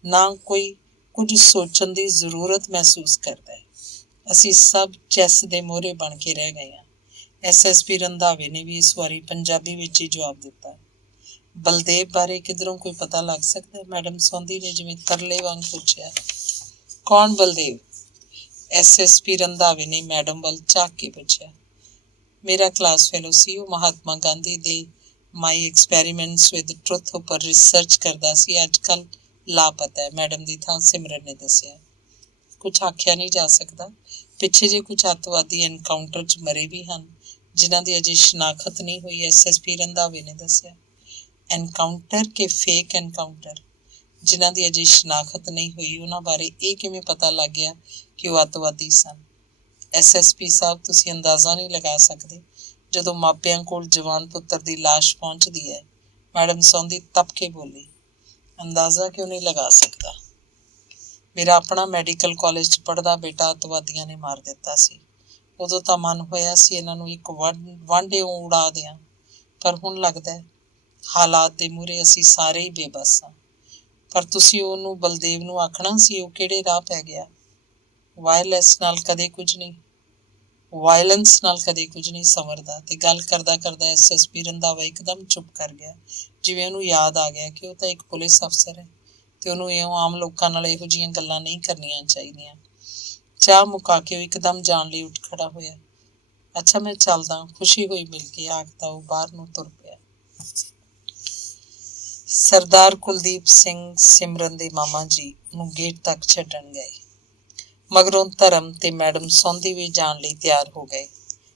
ਨਾ ਕੋਈ ਕੁਝ ਸੋਚਣ ਦੀ ਜ਼ਰੂਰਤ ਮਹਿਸੂਸ ਕਰਦਾ ਹੈ। ਅਸੀਂ ਸਭ ਚੈਸ ਦੇ ਮੋਹਰੇ ਬਣ ਕੇ ਰਹਿ ਗਏ ਹਾਂ। ਐਸਐਸਪੀ ਰੰਧਾਵੇ ਨੇ ਵੀ ਇਸ ਵਾਰੀ ਪੰਜਾਬੀ ਵਿੱਚ ਹੀ ਜਵਾਬ ਦਿੱਤਾ। ਬਲਦੇਵ ਬਾਰੇ ਕਿਧਰੋਂ ਕੋਈ ਪਤਾ ਲੱਗ ਸਕਦਾ? ਮੈਡਮ ਸੌਂਦੀ ਨੇ ਜਿਵੇਂ ਤਰਲੇ ਵਾਂਗ ਪੁੱਛਿਆ। ਕੌਣ ਬਲਦੇਵ? ਐਸਐਸਪੀ ਰੰਧਾਵੇ ਨੇ ਮੈਡਮ ਵੱਲ ਝਾਕ ਕੇ ਪੁੱਛਿਆ। ਮੇਰਾ ਕਲਾਸ ਫੈਲੋ ਸੀ। ਉਹ ਮਹਾਤਮਾ ਗਾਂਧੀ ਦੇ ਮਾਈ ਐਕਸਪੈਰੀਮੈਂਟਸ ਵਿਦ ਟਰੁੱਥ ਉੱਪਰ ਰਿਸਰਚ ਕਰਦਾ ਸੀ। ਅੱਜ ਕੱਲ੍ਹ ਲਾਪਤਾ ਹੈ। ਮੈਡਮ ਦੀ ਥਾਂ ਸਿਮਰਨ ਨੇ ਦੱਸਿਆ। ਕੁਛ ਆਖਿਆ ਨਹੀਂ ਜਾ ਸਕਦਾ। ਪਿੱਛੇ ਜੇ ਕੁਝ ਅੱਤਵਾਦੀ ਐਨਕਾਊਂਟਰ 'ਚ ਮਰੇ ਵੀ ਹਨ, ਜਿਨ੍ਹਾਂ ਦੀ ਅਜੇ ਸ਼ਨਾਖਤ ਨਹੀਂ ਹੋਈ, ਐਸਐਸਪੀ ਰੰਧਾਵੇ ਨੇ ਦੱਸਿਆ। ਐਨਕਾਊਂਟਰ ਕਿ ਫੇਕ ਐਨਕਾਊਂਟਰ? ਜਿਨ੍ਹਾਂ ਦੀ ਅਜੇ ਸ਼ਨਾਖਤ ਨਹੀਂ ਹੋਈ, ਉਹਨਾਂ ਬਾਰੇ ਇਹ ਕਿਵੇਂ ਪਤਾ ਲੱਗ ਗਿਆ ਕਿ ਉਹ ਅੱਤਵਾਦੀ ਸਨ? ਐਸਐਸਪੀ ਸਾਹਿਬ, ਤੁਸੀਂ ਅੰਦਾਜ਼ਾ ਨਹੀਂ ਲਗਾ ਸਕਦੇ। ਜਦੋਂ ਮਾਪਿਆਂ ਕੋਲ ਜਵਾਨ ਪੁੱਤਰ ਦੀ ਲਾਸ਼ ਪਹੁੰਚਦੀ ਹੈ, ਮੈਡਮ ਸੌਂਦੀ ਤਪ ਕੇ ਬੋਲੀ, ਅੰਦਾਜ਼ਾ ਕਿਉਂ ਨਹੀਂ ਲਗਾ ਸਕਦਾ? ਮੇਰਾ ਆਪਣਾ ਮੈਡੀਕਲ ਕਾਲਜ 'ਚ ਪੜ੍ਹਦਾ ਬੇਟਾ ਅੱਤਵਾਦੀਆਂ ਨੇ ਮਾਰ ਦਿੱਤਾ ਸੀ। ਉਦੋਂ ਤਾਂ ਮਨ ਹੋਇਆ ਸੀ ਇਹਨਾਂ ਨੂੰ ਇੱਕ ਵਾਂਢਿਓਂ ਉਡਾ ਦਿਆਂ, ਪਰ ਹੁਣ ਲੱਗਦਾ ਹੈ ਹਾਲਾਤ ਦੇ ਮੂਹਰੇ ਅਸੀਂ ਸਾਰੇ ਹੀ ਬੇਬਸ ਹਾਂ। ਪਰ ਤੁਸੀਂ ਉਹਨੂੰ ਬਲਦੇਵ ਨੂੰ ਆਖਣਾ ਸੀ ਉਹ ਕਿਹੜੇ ਰਾਹ ਪੈ ਗਿਆ। ਵਾਇਲੈਂਸ ਨਾਲ ਕਦੇ ਕੁਝ ਨਹੀਂ ਸੰਵਰਦਾ। ਤੇ ਗੱਲ ਕਰਦਾ ਕਰਦਾ ਐਸਐਸਪੀ ਰੰਧਾਵਾ ਇੱਕਦਮ ਚੁੱਪ ਕਰ ਗਿਆ, ਜਿਵੇਂ ਉਹਨੂੰ ਯਾਦ ਆ ਗਿਆ ਕਿ ਉਹ ਤਾਂ ਇੱਕ ਪੁਲਿਸ ਅਫਸਰ ਹੈ ਤੇ ਉਹਨੂੰ ਇਉਂ ਆਮ ਲੋਕਾਂ ਨਾਲ ਇਹੋ ਜਿਹੀਆਂ ਗੱਲਾਂ ਨਹੀਂ ਕਰਨੀਆਂ ਚਾਹੀਦੀਆਂ। ਚਾਹ ਮੁਕਾ ਕੇ ਉਹ ਇੱਕਦਮ ਜਾਣ ਲਈ ਉੱਠ ਖੜਾ ਹੋਇਆ। ਅੱਛਾ, ਮੈਂ ਚੱਲਦਾ। ਖੁਸ਼ੀ ਹੋਈ ਮਿਲ ਕੇ ਆਖਦਾ ਉਹ ਬਾਹਰ ਨੂੰ ਤੁਰ ਪਿਆ। ਸਰਦਾਰ ਕੁਲਦੀਪ ਸਿੰਘ ਸਿਮਰਨ ਦੇ ਮਾਮਾ ਜੀ ਨੂੰ ਗੇਟ ਤੱਕ ਛੱਡਣ ਗਏ। ਮਗਰੋਂ ਧਰਮ ਤੇ ਮੈਡਮ ਸੌਂਦੀ ਵੀ ਜਾਣ ਲਈ ਤਿਆਰ ਹੋ ਗਏ।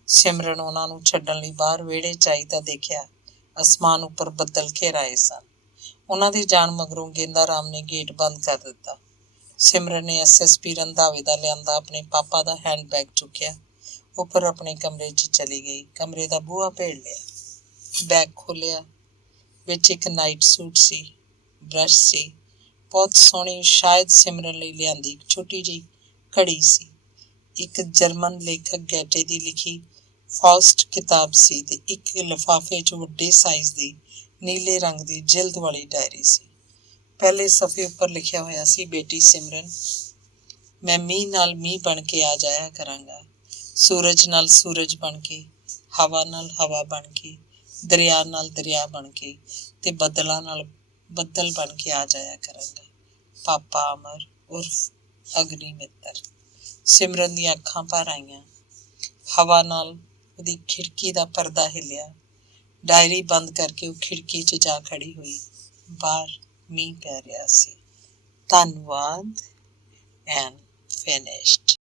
ਸਿਮਰਨ ਉਹਨਾਂ ਨੂੰ ਛੱਡਣ ਲਈ ਬਾਹਰ ਵਿਹੜੇ 'ਚ ਆਈ ਤਾਂ ਦੇਖਿਆ ਅਸਮਾਨ ਉੱਪਰ ਬੱਦਲ ਘੇਰ ਆਏ ਸਨ। ਉਹਨਾਂ ਦੇ ਜਾਣ ਮਗਰੋਂ ਗੇਂਦਾ ਰਾਮ ਨੇ ਗੇਟ ਬੰਦ ਕਰ ਦਿੱਤਾ। ਸਿਮਰਨ ਨੇ ਐਸਐਸਪੀ ਰੰਧਾਵੇ ਦਾ ਲਿਆਂਦਾ ਆਪਣੇ ਪਾਪਾ ਦਾ ਹੈਂਡ ਬੈਗ ਚੁੱਕਿਆ, ਉੱਪਰ ਆਪਣੇ ਕਮਰੇ 'ਚ ਚਲੀ ਗਈ। ਕਮਰੇ ਦਾ ਬੂਹਾ ਭੇੜ ਲਿਆ, ਬੈਗ ਖੋਲ੍ਹਿਆ। ਵਿੱਚ ਇੱਕ ਨਾਈਟ ਸੂਟ ਸੀ, ਬਰਸ਼ ਸੀ, ਬਹੁਤ ਸੋਹਣੀ, ਸ਼ਾਇਦ ਸਿਮਰਨ ਲਈ ਲਿਆਂਦੀ ਇੱਕ ਛੋਟੀ ਜਿਹੀ ਘੜੀ ਸੀ। ਇੱਕ ਜਰਮਨ ਲੇਖਕ ਗੈਟੇ ਦੀ ਲਿਖੀ ਫਾਸਟ ਕਿਤਾਬ ਸੀ ਤੇ ਇੱਕ ਲਿਫਾਫੇ 'ਚ ਵੱਡੇ ਸਾਈਜ਼ ਦੀ ਨੀਲੇ ਰੰਗ ਦੀ ਜਿਲਦ ਵਾਲੀ ਡਾਇਰੀ ਸੀ। ਪਹਿਲੇ ਸਫ਼ੇ ਉੱਪਰ ਲਿਖਿਆ ਹੋਇਆ ਸੀ, ਬੇਟੀ ਸਿਮਰਨ, ਮੈਂ ਮੀਂਹ ਨਾਲ ਮੀਂਹ ਬਣ ਕੇ ਆ ਜਾਇਆ ਕਰਾਂਗਾ, ਸੂਰਜ ਨਾਲ ਸੂਰਜ ਬਣ ਕੇ, ਹਵਾ ਨਾਲ ਹਵਾ ਬਣ ਕੇ, ਦਰਿਆ ਨਾਲ ਦਰਿਆ ਬਣ ਕੇ ਤੇ ਬੱਦਲਾਂ ਨਾਲ ਬੱਦਲ ਬਣ ਕੇ ਆ ਜਾਇਆ ਕਰਾਂਗਾ। ਪਾਪਾ ਅਮਰ ਉਰਫ ਅਗਨੀ ਮਿੱਤਰ। ਸਿਮਰਨ ਦੀਆਂ ਅੱਖਾਂ ਭਰ ਆਈਆਂ। ਹਵਾ ਨਾਲ ਉਹਦੀ ਖਿੜਕੀ ਦਾ ਪਰਦਾ ਹਿੱਲਿਆ। ਡਾਇਰੀ ਬੰਦ ਕਰਕੇ ਉਹ ਖਿੜਕੀ 'ਚ ਜਾ ਖੜੀ ਹੋਈ। ਬਾਹਰ ਮੀਂਹ ਪੈ ਰਿਹਾ ਸੀ। ਧੰਨਵਾਦ ਐਂਡ ਫਿਨਿਸ਼ਡ।